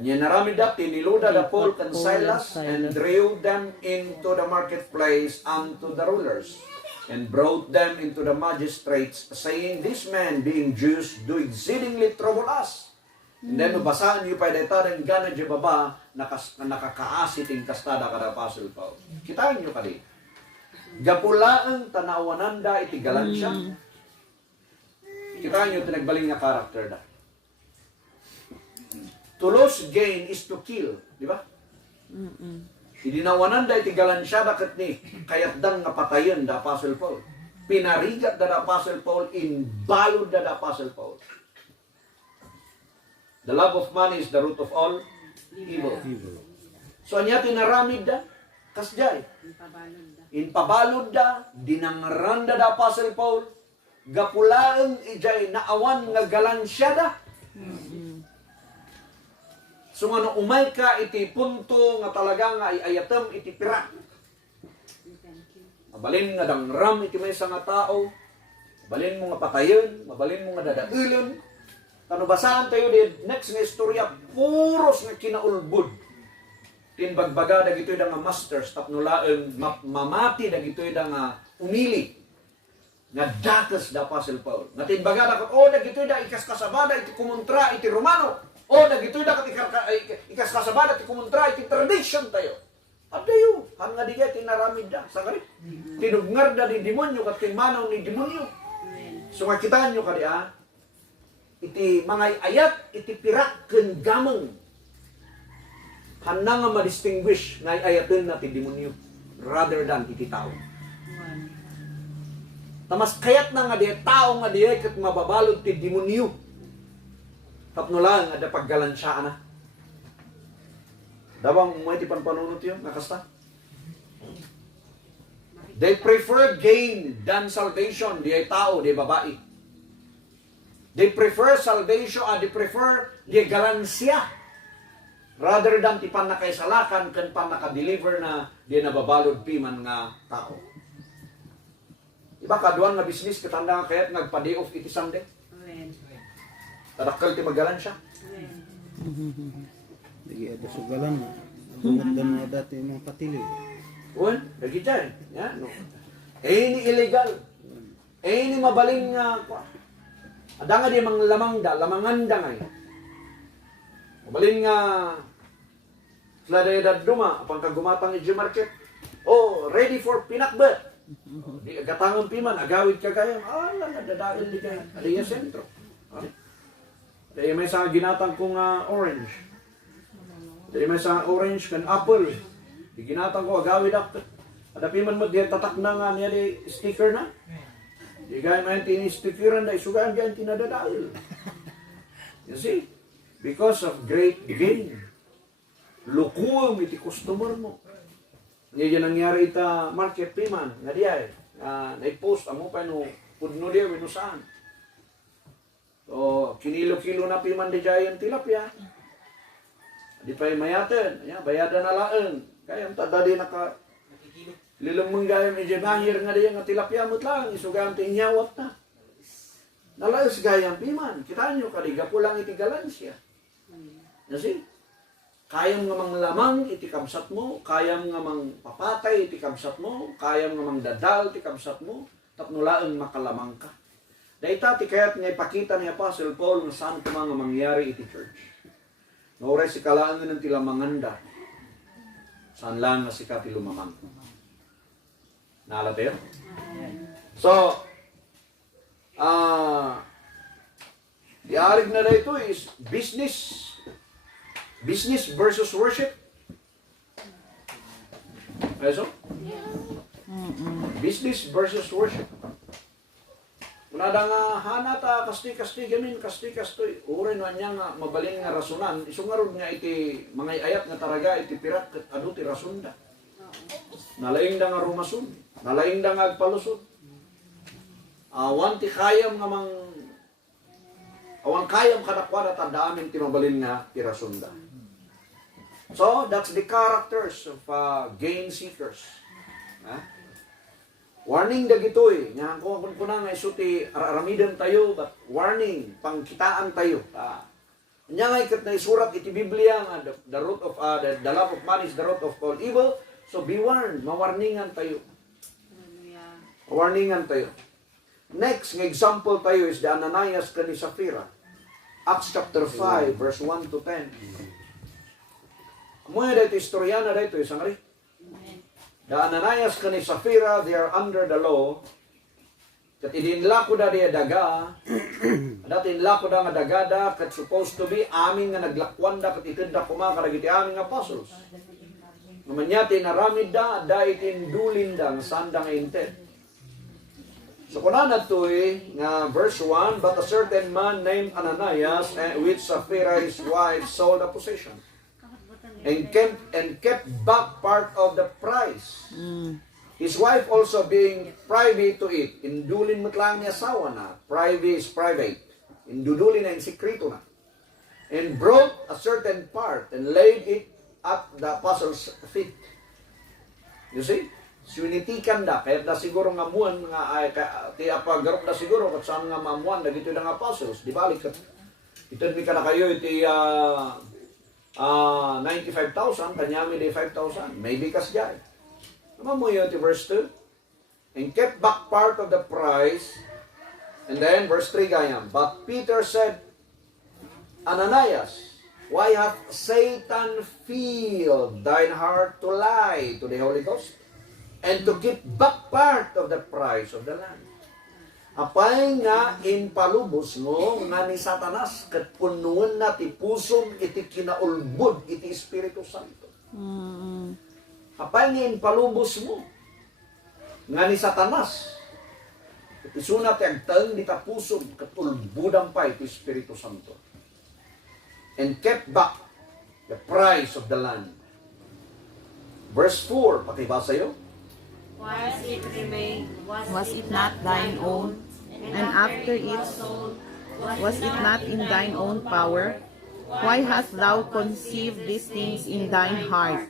Anya naramid da, tiniluda da Paul and Silas, and drew them into the marketplace unto the rulers, and brought them into the magistrates, saying, These men, being Jews, do exceedingly trouble us. And then, basahan niyo pa dito, rin gana di baba, nakakaasiting kastada kada Apostle Paul. Kitaan niyo kadi. Gapulaang tanawananda iti galansya. Kitaan niyo, tinagbaling nga karakter da. To lose gain is to kill. Di ba? Idinawanan da iti galansyada ket ni kayatdan nga patayen da Apostle Paul. Pinarigat da Apostle Paul, inbalod da Apostle Paul. The love of money is the root of all evil. So anya tinaramid da kasjay. Inpabalod da dinangranda da Apostle Paul gapulaeng ijay naawan nga galansyada. So nga umay ka iti punto nga talaga nga iayatem iti pirak. Mabalin nga dangram iti maysa nga tao, mabalin mo nga patayon, mabalin mo nga dadailon. Kano basahan tayo di next nga istorya puros nga kinaulbud. Tinbagbaga dagitoy da nga masters tapnulaen mamati dagitoy da nga umili. Nga dakas da Apostle Paul. Nga tinbaga da dagitoy da ikaskasabada iti kumontra iti Romano. Dagitoy da ikaskasabada iti kumontra iti tradition tayo. Adayo, hanga di kaya tinaramid da. Sakarit, tinugnar da ni demonyo kat timanaw ni demonyo. So makitaan nyo kadi iti mga ayat, iti pirak ken gamong. Handa nga ma-distinguish nga ayatin na ti demonyo rather than iti tao. Tamas kayat na nga di tao nga di kat mababalod ti demonyo. Tapno lang ada paggalansyaan na. Dawang mo iti panpanunot yun, nakasta. They prefer gain than salvation. Di ay tao, di babae. They prefer salvation, they prefer di galansya Rather than ti pan nakaisalakan, kan pan nakadeliver na di nababalod piman nga tao. Iba kaduan nga business, katanda nga kaya't nagpa-day off iti Sunday. Tadakal ti magalan siya. Lagi ada sugalan na. Bungod na mga dati mga patili. Uwan, lagi dyan. Yan, no. Ni illegal. Ni mabaling nga. Ada nga di mang lamang da, lamangan da nga. Mabaling nga sila da edad duma, apang kagumatang i market. Oh, ready for pinakbet. Di gatangon piman, agawid ka kaya. Nadadail di kaya. Adi nga sentro. Dahil may sa ginatang kong orange. Dahil may sa orange kan apple. Di ginatang ko agawid ako. Adapi man mo, di tatak na nga niya di sticker na. Di gaya man tini-stickeran na isugaan gaya tinadadail. You see? Because of great gain. Lukuam iti customer mo. Hindi yan nangyari ita market piman. Nga di ay. Na-post amo pa no pudno diya winusaan. So, kinilo-kilo na piman di dyan tilapia. Di pa mayaten. Bayadan na laeng. Kaya ang tada di naka lilumong gayam ijebahir nga diyan nga tilapia mo't lang. Isugang tinyawat na. Nalayos gayam piman. Kita nyo kadiga pulang iti galansya. See? Kayam nga mang lamang iti kamsat mo. Kayam nga mang papatay iti kamsat mo. Kayam nga mang dadal iti kamsat mo. Tapnulaang makalamang ka. Daita ti kaya't nga ipakita ni Apostle Paul na saan ka mga mangyari iti church. Nauray si kalaangan ng tilamanganda. Saan lang na si kati lumamang. Naalat yun? So, diarig na ito is business. Business versus worship. Eso? Business versus worship. Unada nga hanata kasti gamin kasti uren man niya nga mabalin nga rasunan isungarod nga iti mga ayat nga taraga iti pirat ket adu ti rasunda. Nalaing da nga rumasun, nalaing da nga agpalusod. Awan ti kayam nga mang awan kayam kadakwada tandaamin ti mabalin nga ti rasunda. So that's the characters of gain seekers. Warning dagitoy, nga kung na nga isuti aramidan tayo, but warning, pangkitaan tayo. Nya nga ikat na isurat iti Biblia nga the root of the love of money is the root of all evil. So be warned, mawarningan tayo. Mawarningan tayo. Next, nga example tayo is the Ananias kani Sapphira. Acts chapter 5 verse 1 to 10. Mo dito istorya na dito isang ri. The Ananias kani Sapphira, they are under the law. Kat idinlako da diya daga. Dati inlako da nga dagada kat supposed to be amin nga naglakwanda kat itenda kumakara iti amin nga apostles. Namanyati naramid da itindulin da nga sanda nga inted. So kunan natoy nga verse 1, but a certain man named Ananias, which Sapphira his wife sold a possession. And kept back part of the price. His wife also being privy to it. Indulin mo't lang niya asawa na. Privy is private. Indudulin na in sekreto na. And brought a certain part and laid it at the apostles' feet. You see? Sinitikan da. Kaya da siguro nga muan nga ti apagarok da siguro kat saan nga mamuan da gito ng apostles. Di balik kat ito mi ka na kayo iti 95,000, kanyami di 5,000. Maybe kas dyan. Naman mo yun, verse 2. And kept back part of the price. And then, verse 3 gayam. But Peter said, Ananias, why hath Satan filled thine heart to lie to the Holy Ghost? And to keep back part of the price of the land? Apay nga impalubos mo nga ni Satanas ket punuan na ti pusom iti kinaulbod iti Espiritu Santo. Apay nga impalubos mo nga ni Satanas iti sunat ti agtaeng di ta pusom ket ulbudan pa iti Espiritu Santo. And kept back the price of the land. Verse 4, pakibasa yo. Was it remained? Was it not thine own? And after it, was it not in thine own power? Why hast thou conceived these things in thine heart?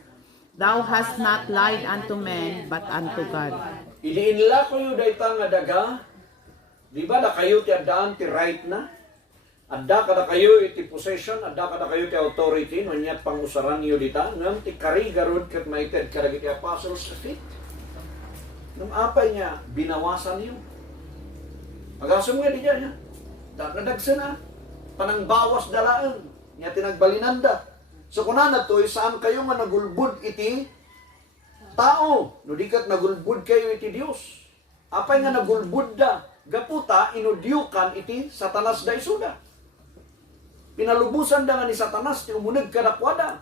Thou hast not lied unto men, but unto God. Idiinla ko yung dayta nga daga, di ba da kayo ti adaan ti right na? Adda kada kayo iti possession, adda kada kayo ti authority, no niya pangusaran niyo dita, ngam ti kari garod kat maited kada iti apostles sa feet. Nung apay niya, binawasan niyo. Pag-asum nga di dyan niya, dadagsa na, panang bawas dalaan, niya tinagbalinanda. So kunan na to, saan kayo nga nagulbud iti tao, no dikat nagulbud kayo iti Dios. Apay nga nagulbud da, gaputa inudyukan iti satanas da isuda. Pinalubusan da nga ni satanas ti umuneg kadakwada.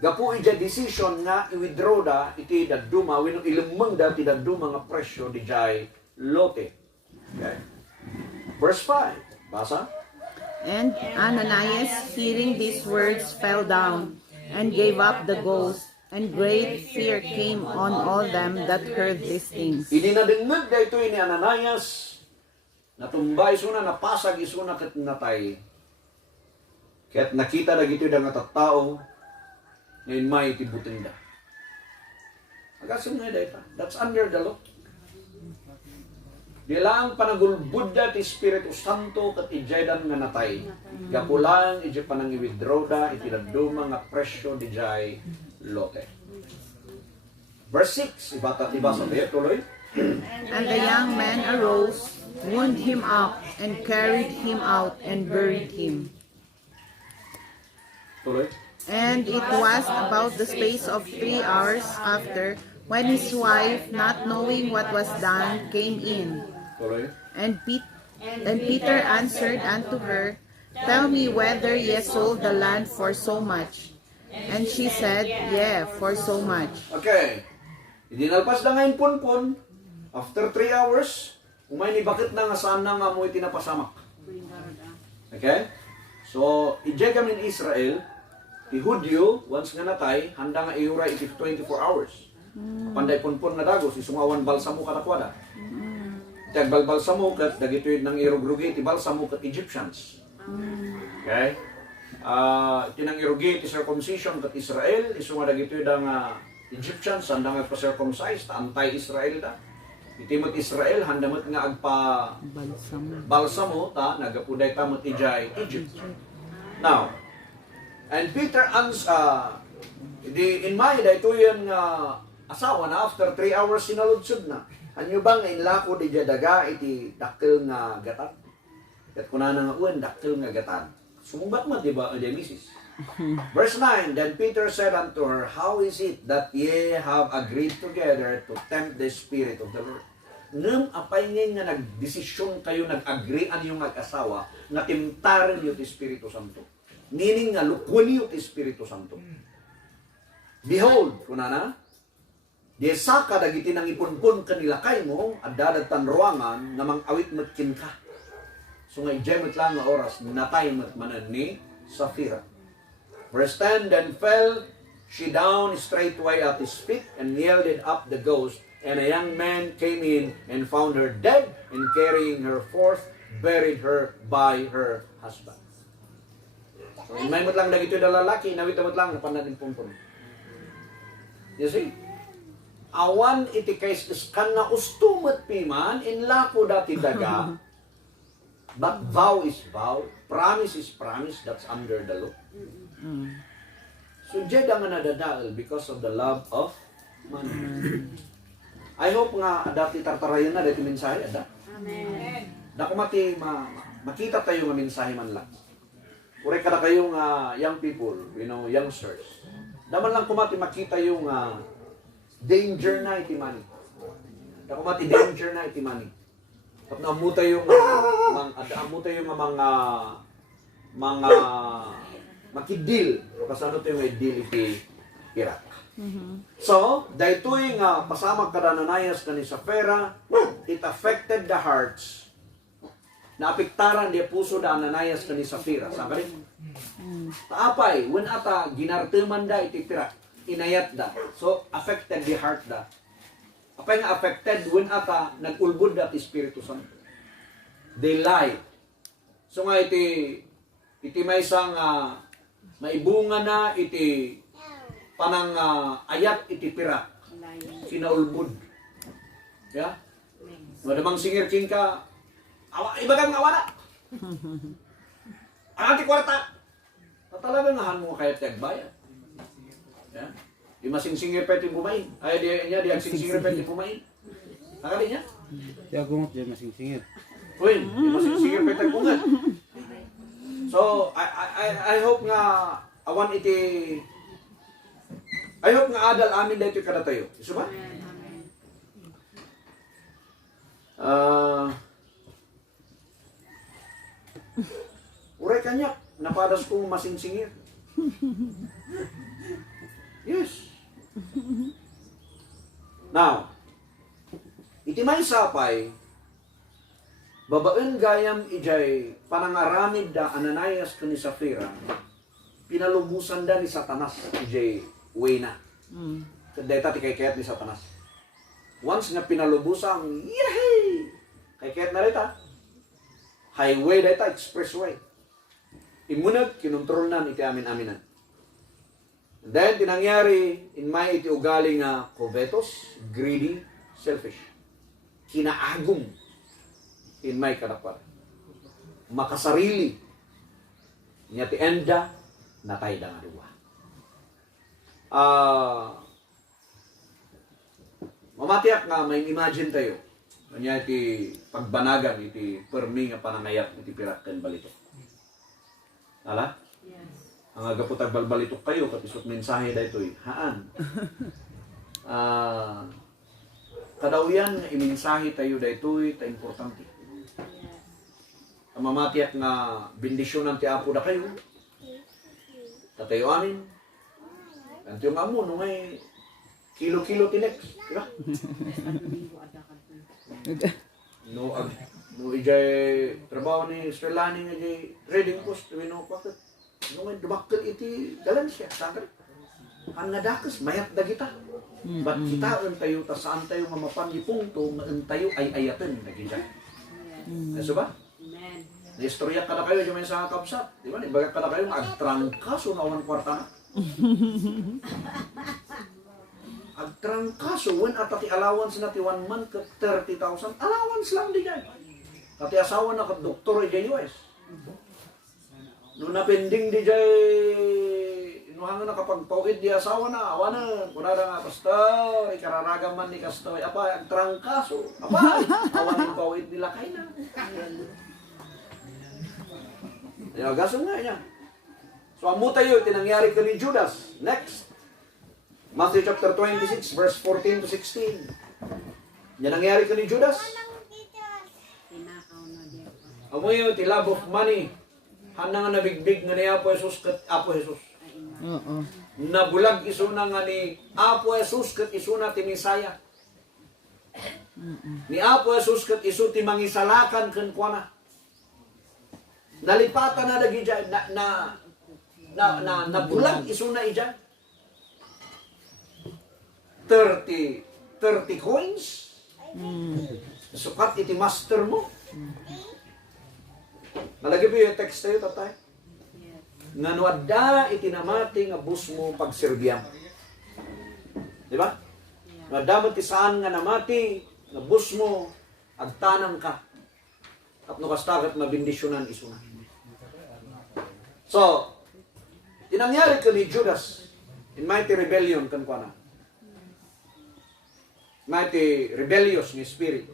Gapu ija decision nga i-withdraw da iti daduma wenno ilemmeng da ti daduma nga presyo di jay lote. Okay. Verse 5. Basa? And Ananias, hearing these words, fell down and gave up the ghost, and great fear came on all them that heard these things. Ininadengeg da ito ni Ananias, natumbay suna, napasag isuna kat natay. Kaya't nakita na gito da nga tattao, ngayon may tibutin da. Agasin nga da ito. That's under the law. Di lang panagulbud da ti Espiritu Santo kat ijaydan nga natay. Gapulang ijay panang i-withdraw da, itinaduma nga presyo di jay lote. Verse 6, ibasa tayo, tuloy. And the young man arose, wound him up, and carried him out, and buried him. Tuloy. And it was about the space of 3 hours after, when his wife, not knowing what was done, came in. Tuloy. And Peter answered unto her, Tell me whether ye sold the land for so much. And she said, Yea, for so much. Okay. Idinalpas na ngayon punpun. After 3 hours, umay ni bakit na nga saan na nga mo itinapasamak. Okay? So, ijay kami in Israel, ti Hudyo, once nga natay, handa nga iura iti 24 hours. Panday punpun nga dagos, isungawan balsamo katakwada. Iti agbalbalsamo kat, dagitoy nang irugrugi, iti balsamo kat Egyptians. Okay? Iti nang irugi, iti circumcision kat Israel, isunga dagitoy da nga Egyptians, handa nga pa-circumcise, ta anti-Israel da. Iti mat Israel, handa mat nga agpa balsamo, ta, nagapuday ta mat ijay Egypt. Now, and Peter in May, dahito yung asawa na after 3 hours sinaludsod na. Anyo bang inlako di daga iti dakkel nga gatan? Kat kunana nga uwan, dakkel nga gatan. Sumumbat mo, di ba, Misis? Verse 9, Then Peter said unto her, How is it that ye have agreed together to tempt the Spirit of the Lord? Ngam apay ngayon nga nagdesisyon kayo, nag-agree an yung mag-asawa, na timtarin yung Espiritu Santo. Meaning nga lukwan yung Espiritu Santo. Behold, kunana, di saka dagiti nang ipunpun kanilakay mo, at dadagtan ruangan, namang awit matkin ka. So nga ijay lang nga oras, natay matmanan ni Sapphira. Verse 10, Then fell she down straightway at his feet, and yielded up the ghost. And a young man came in, and found her dead, and carrying her forth, buried her by her husband. So, may lang dagito yung lalaki, nawit lang, napanadin pumpun. You see? Awan iti kays iskan na ustumat piman, inlako dati daga, but vow is vow, promise is promise, that's under the law. So, jeda nga nadadaal because of the love of money. I hope nga dati tartarayan na dati mensahe, ada? Amen. Dako mati makita tayo nga mensahe man lang. Kure kada kayo nga young people, youngsters. Daman lang kumati makita yung danger na iti money. Dako mati danger na iti money. At naamuta yung mga makidil. Kasano tayo may deal iti Iraq. So, dahitoy nga pasamag kada Ananias kani Sapphira, it affected the hearts. Naapektaran di puso da Ananias kani Sapphira. Saan ka rin? Taapay, when ata ginartuman da iti pira, inayat da. So, affected the heart da. Apay nga affected when ata nag-ulbud da ti Espiritu Santo. They lied. So nga iti iti may isang maibunga na iti panang ayat iti pirak kinaulbud. Ya? Madamang singir king ka, ibagang awala. Ang ati kwarta. Talagang ngahan mo kaya tagbayad. Ya? Di masing-singir pa iti pumain. Ay, di sing-singir pa iti pumain. Nakali niya? Kaya gumot dyan masing-singir. Uy, di masing-singir pa iti bungan. So, I hope nga awan iti I hope nga adal amin dahito kada tayo. Iso ba? Uray kanya, napadas kong masing-singir. Yes. Now, iti may sapay, babaen gayam ijay panangaramid da Ananias kani Safira, pinalubusan da ni Satanas ijay wena. Kadeta ti kayat ni Satanas. Once nga pinalubusan, yehey! Kayat na rita. Highway data, expressway. Imunag, kinontrol na iti amin-aminan. And then, tinangyari, in may iti ugali nga covetous, greedy, selfish. Kinaagom. In may kadapar. Makasarili. Niya ti enda, natay da nga duwa. Mamatiyak nga, may imagine tayo. Kanya iti pagbanagan, iti permi nga panangayat, iti pirak ken balitok. Ala? Yes. Ang agaputag balbalitok kayo, kapisot mensahe da ito'y, haan. Kadawian nga imensahe tayo da ito'y, ta importante. Ang mamatiyak nga bendisyonan ti Apo da kayo, tatayo amin. Kanto yung amo, nung may kilo-kilo tinex, di ba? No ijay trabaho ni Strelani nga ijay trading post no pakit. No may dumakkel iti dalan siya sagad. Ang nadakas mayat da kita. But kita ang tayo ta saan tayo mamapan di punto ang tayo ay ayaten nagija. Ano ba? Amen. Na istorya kada kayo di man sa kapsat, di ba? Ibaga kada kayo agtrangkaso na awan kwarta na. Agtrangkaso, when atati allowance na ti 1 month ka 30,000, allowance lang di dyan. Kati asawa na ka doktor di US. Nung napending di dyan, inuhangan na kapag pauid di asawa na, awa na, kunada nga, pastor, ikararagam man ni kastoy, apa, agtrangkaso, apa, awan yung pauid nila kay na. Gason nga niya. So, amo tayo, tinangyari ka ni Judas. Next. Matthew chapter 26, verse 14 to 16. Yan nangyari ka ni Judas. Tinakaw na diya. Amo yun, ti love of money. Hana nga nabigbig nga ni Apo Jesus kat Apo Jesus. Oo. Nabulag isuna nga ni Apo Jesus kat isuna ti Misaya. Ni Apo Jesus kat isu ti mangisalakan ken kuana. Nalipatan na dagi dyan, nabulag isuna ijan. 30 coins. Sukat iti master mo. Nalagi po yung text tayo, tatay. Nga nuadda iti namati nga bus mo pagsirbiyam. Di ba? Nuadda mo ti saan nga namati nga bus mo agtanang ka. Tapno kastagat mabindisyonan isuna. So, tinangyari ka ni Judas in mighty rebellion kan kwa na. Mighty rebellious ni spirit.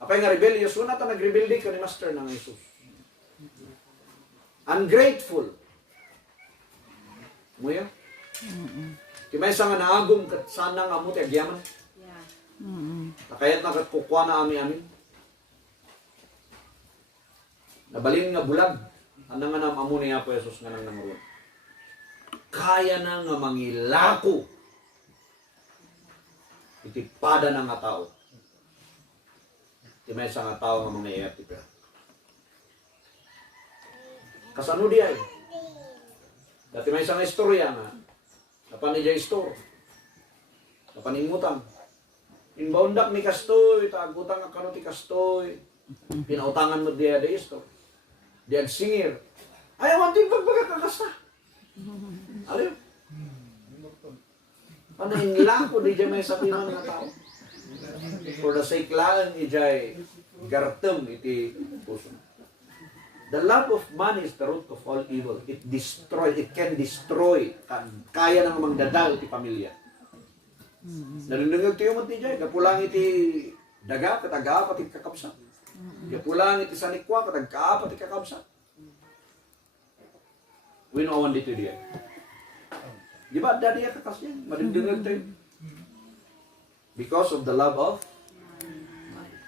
Apa nga rebellious? Una ta nag-rebelde ka ni Master ng Jesus. Ungrateful. Mo yan? Kimay sa nga naagom kat sana nga mo ti agyaman. Yeah. Nakayat na kat kukwa na amin. Nabalin nga bulag. Ano nga amo ni Apo Jesus nga nang nanguron. Kaya na nga mangilako. Itipada ng nga tao. Timay sa nga tao nga mga iyat ipira. Kasano di ay? Dati may isang istorya nga. Napanidya istor. Napaningutang. Inboundak ni Kastoy. Taagutang nga kano ti Kastoy. Pinautangan mo diya da istor. Diag singir. Ayaw ang timbag magkakakasta. Aliw. Panahinla ko di dyan may sabihan nga tao. For the sake lang, ijay gartem iti puso. The love of money is the root of all evil. It can destroy. Kaya nang magdadal iti pamilya. Nanunungag tayo mo ti jay. Kapulang iti daga, katag-aapat iti kakabsat. Kapulang iti sanikwa, katag-aapat iti kakabsat. Winawan dito diya. Di ba, dadi ya kakas niya? Madindungag tayo. Because of the love of money.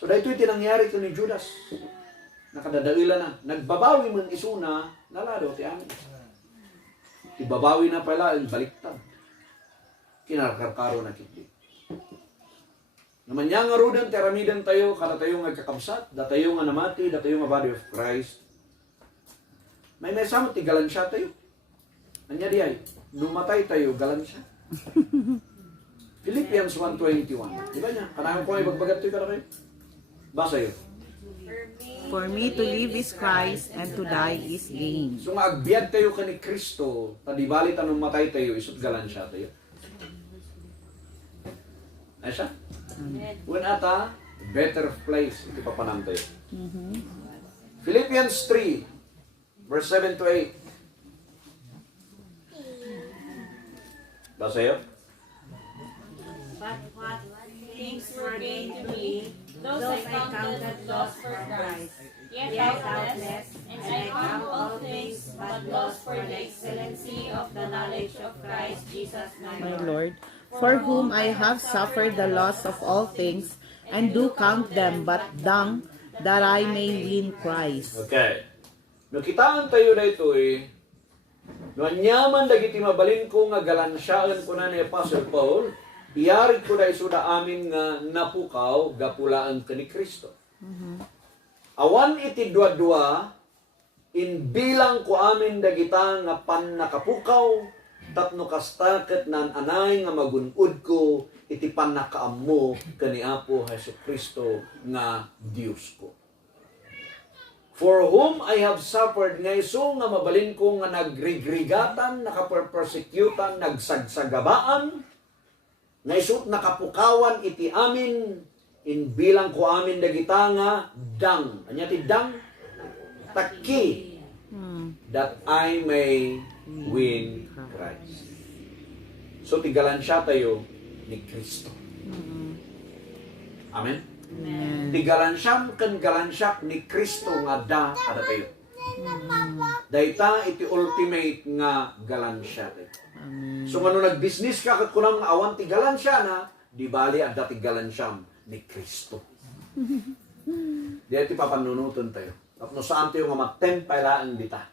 So, dahil ito'y tinangyari ito ni Judas. Nakadadaila na. Nagbabawi man isuna, nalado, ti amin. Ibabawi na pala, ang baliktad. Kinarkarkaro na kitli. Naman niya nga rudan, teramidan tayo, kada tayo nga kakabsat, datayo nga namati, datayo nga body of Christ. May samot, tigalan siya tayo. Anya di ay, numatay tayo, galan siya. Philippians 1:21. Di ba niya? Kanang ko ay bagbagat tayo kada kayo. Basa yun. For me to live is Christ and to die is gain. So nga agbiag tayo ka ni Kristo, tadibalit anong matay tayo, isut galan siya tayo. Ay siya? When ata, better place, ito papanam tayo. Philippians 3, verse 7 to 8. Basa yun? But what things were gained to me, those I counted loss for Christ. Yet doubtless, and I count all things but loss for the excellency of the knowledge of Christ Jesus my My Lord. Lord, for whom I have suffered the loss of all things, and do count them but dung, that I may win Christ. Okay. Nakitaan tayo na ito Nyaman dagiti mabalin ko nga galansyaan ko na ni Apostle Paul, iyari ko na isuda amin nga napukaw, gapulaan ka ni Kristo. Awan iti dua-dua, in bilang ko amin dagita nga pan nakapukaw, tapno kastaket nan anay nga magunod ko, iti pan nakaammo ka ni Apo Hesus Kristo nga Diyos ko. For whom I have suffered, nga iso nga mabalin ko nga nagrigrigatan, nakaperpersecutan, nagsagsagabaan, nga iso nakapukawan iti amin, in bilang ko amin dagita nga dang. Anya ti dang? Taki. That I may win Christ. So tigalan siya tayo ni Kristo. Amen? Tigalansyam kan galansyak ni Kristo nga da ada tayo. Dayta iti ultimate nga galansya tayo. So ngano nag-business ka kat kunang awan ti galansya na, di bali adda ti galansyam ni Kristo. Di iti papanunutan tayo. Tapno saan tayo nga matempailaan dita.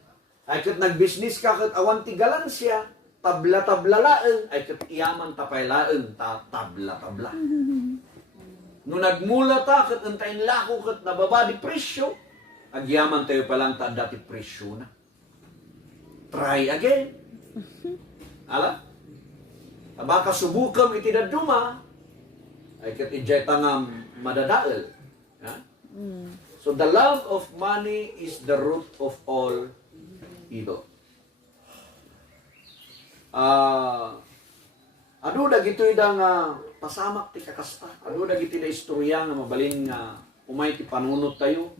Ay kat nag-business ka kat awan ti galansya, tabla-tablalaan, ay kat iyaman tapailaan, tabla-tabla. Nung nagmula ta, kat antayin lako, kat nababa di presyo, agyaman tayo palang ta dati presyo na. Try again. Ala? Baka subukam iti daduma, ay kat ijay tangam madadaal. Ha? So the love of money is the root of all evil. Ado dagitoy da nga pasamak ti kakasta. Ado dagiti na istorya nga mabalin nga umay ti panunot tayo,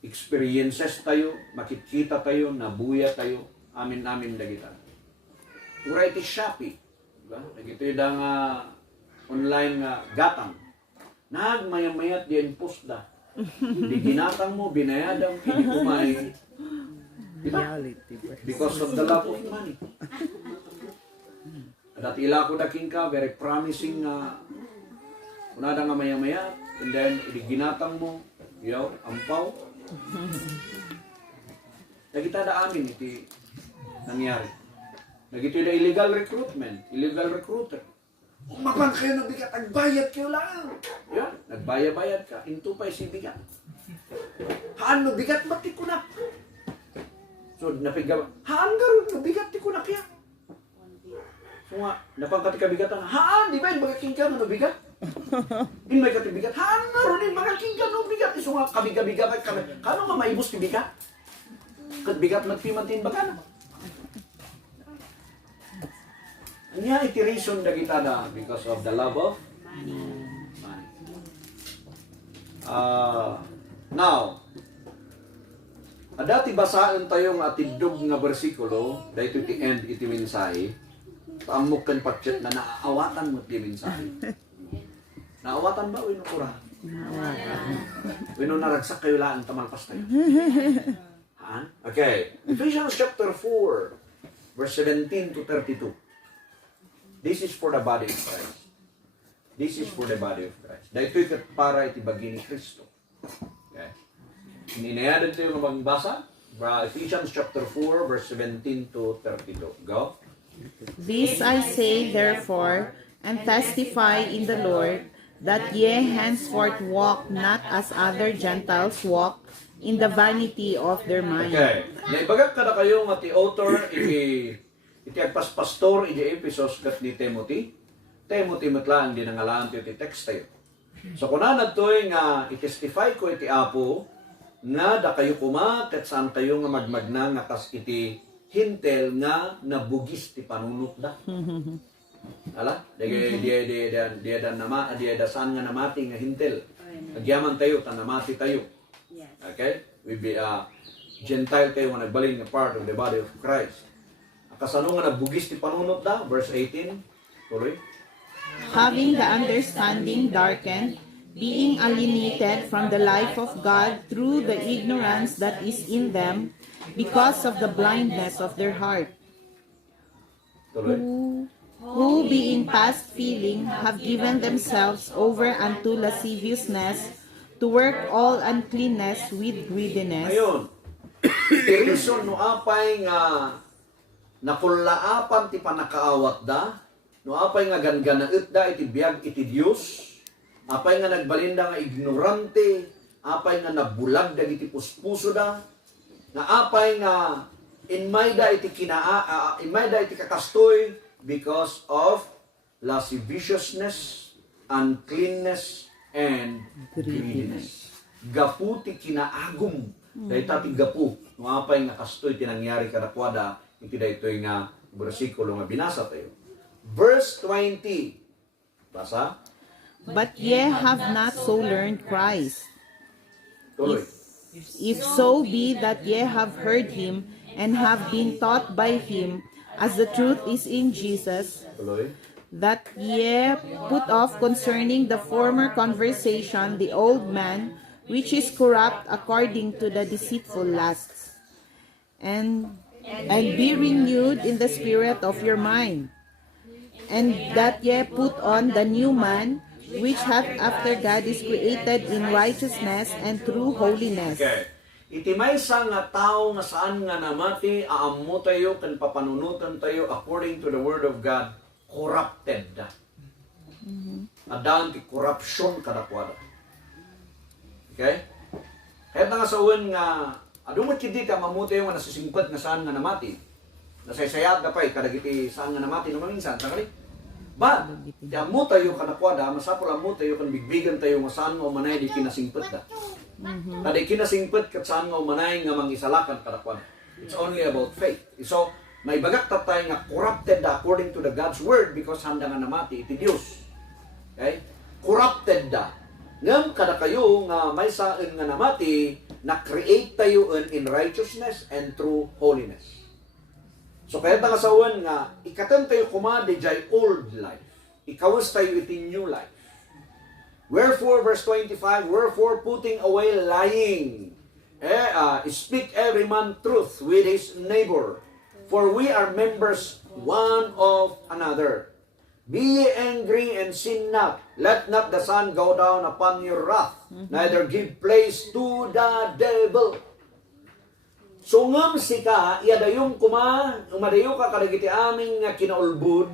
experiences tayo, makikita tayo, nabuya tayo, amin-amin dagita. Uray ti Shopee, diba? Dagitoy da nga online nga gatang. Nagmayamayat di enpost da. Di ginatang mo, binayadang, hindi kumay. Diba? Because of the love of money. Dati ila ko daking ka, very promising nga unada nga maya-maya, and then ginatang mo, ampaw. Nagita da amin iti nangyari. Nagito da illegal recruitment, illegal recruiter. Umabang kayo ng bigat, nagbayad kayo lang. Yan, nagbayad-bayad ka, into pa si bigat. Haan no bigat ba't ti kunak? So, napigawa, haan garo, no bigat ti kunak yan. So nga, napangkati kabigatan, haan, di ba yung magaking ka no bigat? In may katibigat, haan nga ron yung magaking ka no bigat. So nga, kabiga-biga, kano nga maibos ti bigat? Kat bigat magpimantin bagana. Anya iti reason dagita na because of the love of money. Now, dati basaan tayo nga atidog nga bersikulo, dahito iti end iti mensahe, paamok kan patsyet na naaawatan mo iti mensahe. Naawatan ba o inukura? Wino naragsak kayo laan, tamalpas tayo. Okay. Ephesians chapter 4, verse 17 to 32. This is for the body of Christ. This is for the body of Christ. Dahil ito'y para iti bagi ni Kristo. Okay. Ininayadan tayo ng magbasa. Ephesians chapter 4, verse 17 to 32. Go. This I say therefore, and testify in the Lord, that ye henceforth walk not as other Gentiles walk, in the vanity of their mind. Okay. Naibagak ka na kayo nga ti author, iti agpaspastor, iti Ephesus kat ni Timothy. Timothy matlaan din ang alaan ti text tayo. So kunan to'y nga i-testify ko iti Apo nga da kayo kuma ket saan kayo nga magmagna nga kas iti hintel nga nabugis ti panunot da. Ala, dia da saan nga namati nga hintel. Agyaman tayo ta namati tayo. Okay? We be Gentile tayo nga nagbalin nga part of the body of Christ. Kasano nga nabugis ti panunot da? Verse 18. Tuloy. Having the understanding darkened, being alienated from the life of God through the ignorance that is in them, because of the blindness of their heart, Tuloy. who being past feeling have given themselves over unto lasciviousness, to work all uncleanness with greediness. Ayun. Iti reason no apay nga nakulaapan ti panakaawat da, no apay nga ganganaet da iti biag iti Dios, apay nga nagbalinda nga ignorante, apay nga nabulag dagiti puspuso da, na apay nga inmayda iti inmayda iti kakastoy because of lasciviousness, uncleanness, and greediness. Gapu ti kinaagum. Dahil tati gapu. No apay nga kastoy tinangyari kadakwada iti daytoy nga bersikulo nga binasa tayo. Verse 20. Basa? But ye have not so learned Christ. Tuloy. If so be that ye have heard him, and have been taught by him, as the truth is in Jesus, Tuloy. that ye put off concerning the former conversation the old man, which is corrupt according to the deceitful lusts, and be renewed in the spirit of your mind, and that ye put on the new man, which hath after God is created in righteousness and true holiness. Okay. Iti maysa nga tao nga saan nga namati, aammo tayo, kan papanunutan tayo according to the word of God, corrupted. Adaan ti corruption kadakwada. Okay? Kaya nga sa uwan nga, adumot kiti ka mamutay yung nga nasisingpad nga saan nga namati. Nasaysayad na pa kadagiti saan nga namati naman minsan. Takali? But, aammo tayo kadakwada, masapol aammo tayo kan bigbigan tayo nga saan nga umanay di kinasingpad da. Kada kinasingpad kat saan nga umanay nga mangisalakan kadakwada. It's only about faith. So, may bagak tatay nga corrupted da according to the God's word because handa nga namati iti Dios. Okay? Corrupted da. Ngam kada kayo nga may saan nga namati na create tayo in righteousness and true holiness. So kaya nga sa uwan nga ikatan tayo kumade jay old life. Ikawas tayo iti new life. Wherefore verse 25, wherefore putting away lying, speak every man truth with his neighbor, for we are members one of another. Be ye angry and sin not. Let not the sun go down upon your wrath, neither give place to the devil. So ngam sika, iadayong umadayo ka kadagiti aming nga kinaulbud,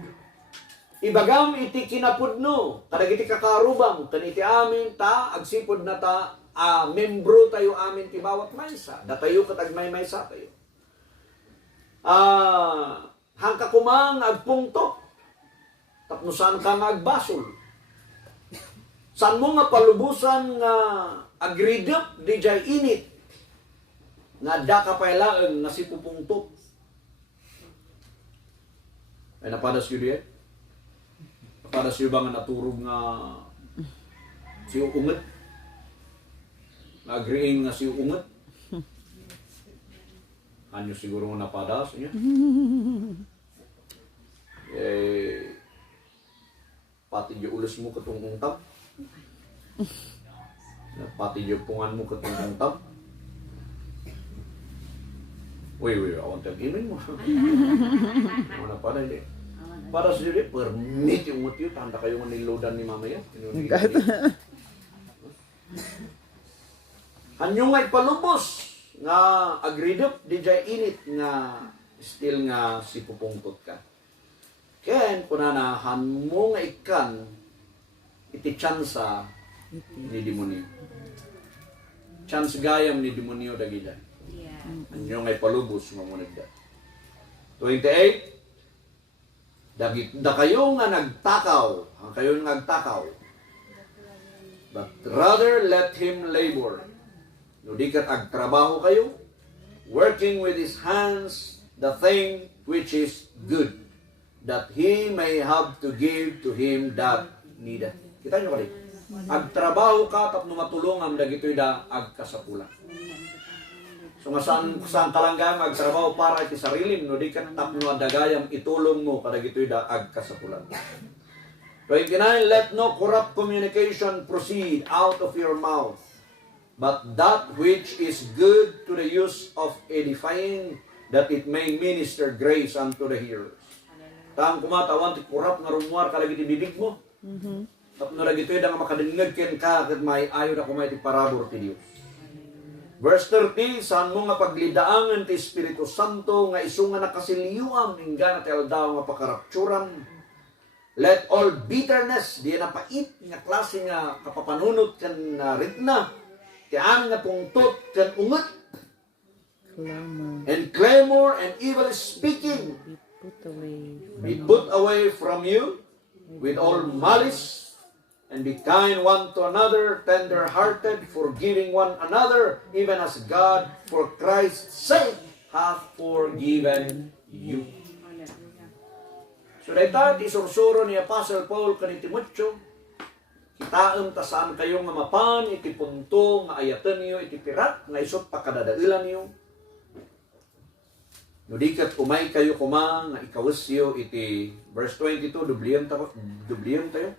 ibagam iti kinapudno, kadagiti kakarubang, kaniti amin ta, agsipod na ta, membro tayo amin ti bawat maysa, datayo katagmay maysa tayo. Hangka kumang agpungtok, tapnusan ka nga agbasol. San mo nga palubusan nga agridip di jay init. nga da ka pailaeng nga si pupungtot. Ay napadas yun diyan? Napadas yun ba nga naturog nga si unget? Nagriing nga si unget? Anyo siguro nga napadas niya? Pati yung ulos mo katong ungtab. Pati yung pungan mo katong ungtab. Uy, awan tayo imin mo. Ano na para hindi. Para sa dili, permit yung motiyo. Tanda kayo nga niloadan ni mamaya. Hanyo nga ipalubos nga agridop di jay init nga still nga si pupungtot ka. Ken kunanahan mo nga ikan iti tsansa ni demonyo. Chance gayam ni demonyo dagida. Anyo nga ipalubos nga mo nagda. 28 da kayo nga nagtakaw, ang kayo nga nagtakaw. But rather let him labor. No di kat agtrabaho kayo, working with his hands the thing which is good, that he may have to give to him that needeth. Kita nyo kali? Agtrabaho ka, tapno matulungan, dagito'y da agkasapulan. So nga saan kalanggam agtrabaho para iti sarilim, no di ka tapno adagayam itulong mo, kadagito'y da agkasapulan. 29, let no corrupt communication proceed out of your mouth, but that which is good to the use of edifying, that it may minister grace unto the hearers. Tang kumatawan ti kurap nga rumuar kalagi ti bibig mo. Tapno lagi ito'y da nga makadingag ken ka ket may ayo na kumay ti parabor ti Dios. Verse 30, saan mo nga paglidaangan ti Espiritu Santo nga isu nga nakasiliyuam ingga na ti aldaw nga pakarapturan. Let all bitterness, di na pait nga klase nga kapapanunot ken ritna, ti amin nga pungtot ken unget, and clamor and evil speaking be put away from you with all malice, and be kind one to another, tender-hearted, forgiving one another, even as God for Christ's sake hath forgiven you. So dahita ti sursuro ni Apostle Paul kan Timoteo, kitaem ta saan kayo nga mapan iti punto nga ayaten niyo iti pirat nga isot pakadadailan niyo. No dikat umay kayo kuma nga ikawusyo iti verse 22 dublion tayo.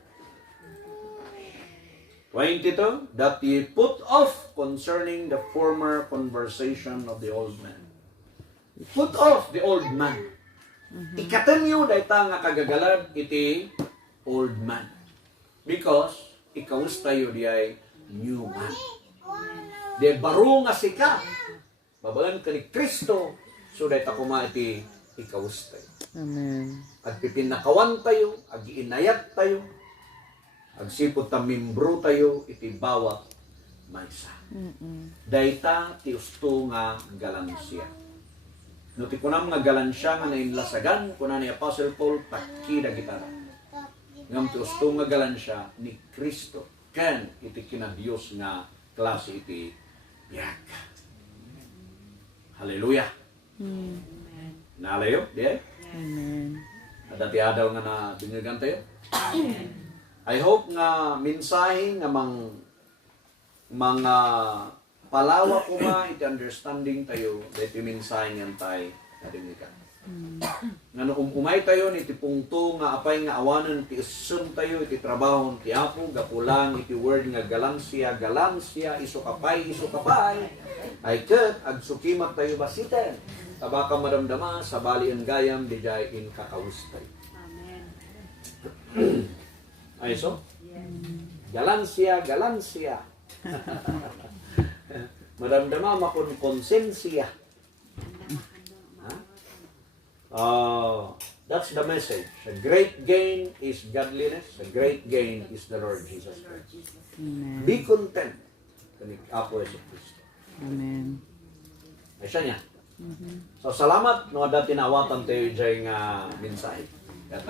22, that ye put off concerning the former conversation of the old man. Put off the old man. Ikatan niyo dayta nga kagagalad iti old man. Because ikawus tayo di ay new man. Di baro nga sika. Babaan ka ni Kristo. So dayta kuma iti ikawus tayo. Amen. At pipinakawan tayo, ag iinayat tayo, agsipot ta membro tayo, iti bawat maysa. Dayta ti usto nga galansya. No ti kunam nga galansya nga nainlasagan, kuna ni Apostle Paul, takida gitara. Ngam ti usto nga galansya ni Kristo. Ken iti kinadiyos nga klase iti biyak. Hallelujah. Nalayo, di ay? Amen. Dati adaw nga na binyagan tayo. I hope nga mensahe nga mga palawa ko nga iti understanding tayo dahil mensahe nga tayo nadingikan. Nga no umay tayo iti pungto nga apay nga awanan iti isum tayo iti trabaho ti Apo gapulang iti word nga galansya iso kapay ay ket agsukimat tayo basiten tabaka maramdama sa balian gayam di jay in kakawustay. Amen. Ay so? Galansya. Maramdama makon konsensya. That's the message. The great gain is godliness. The great gain is the Lord Jesus Christ. Amen. Be content. Kanik Apo Yesu Kristo. Amen. Ay siya niya. So salamat no dati nawatan tayo dyan nga mensahe. At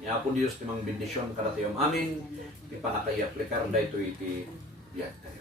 niya po Diyos timang bendisyon kada tayo amin. Di pa nakaiaplikar da ito iti biyak tayo.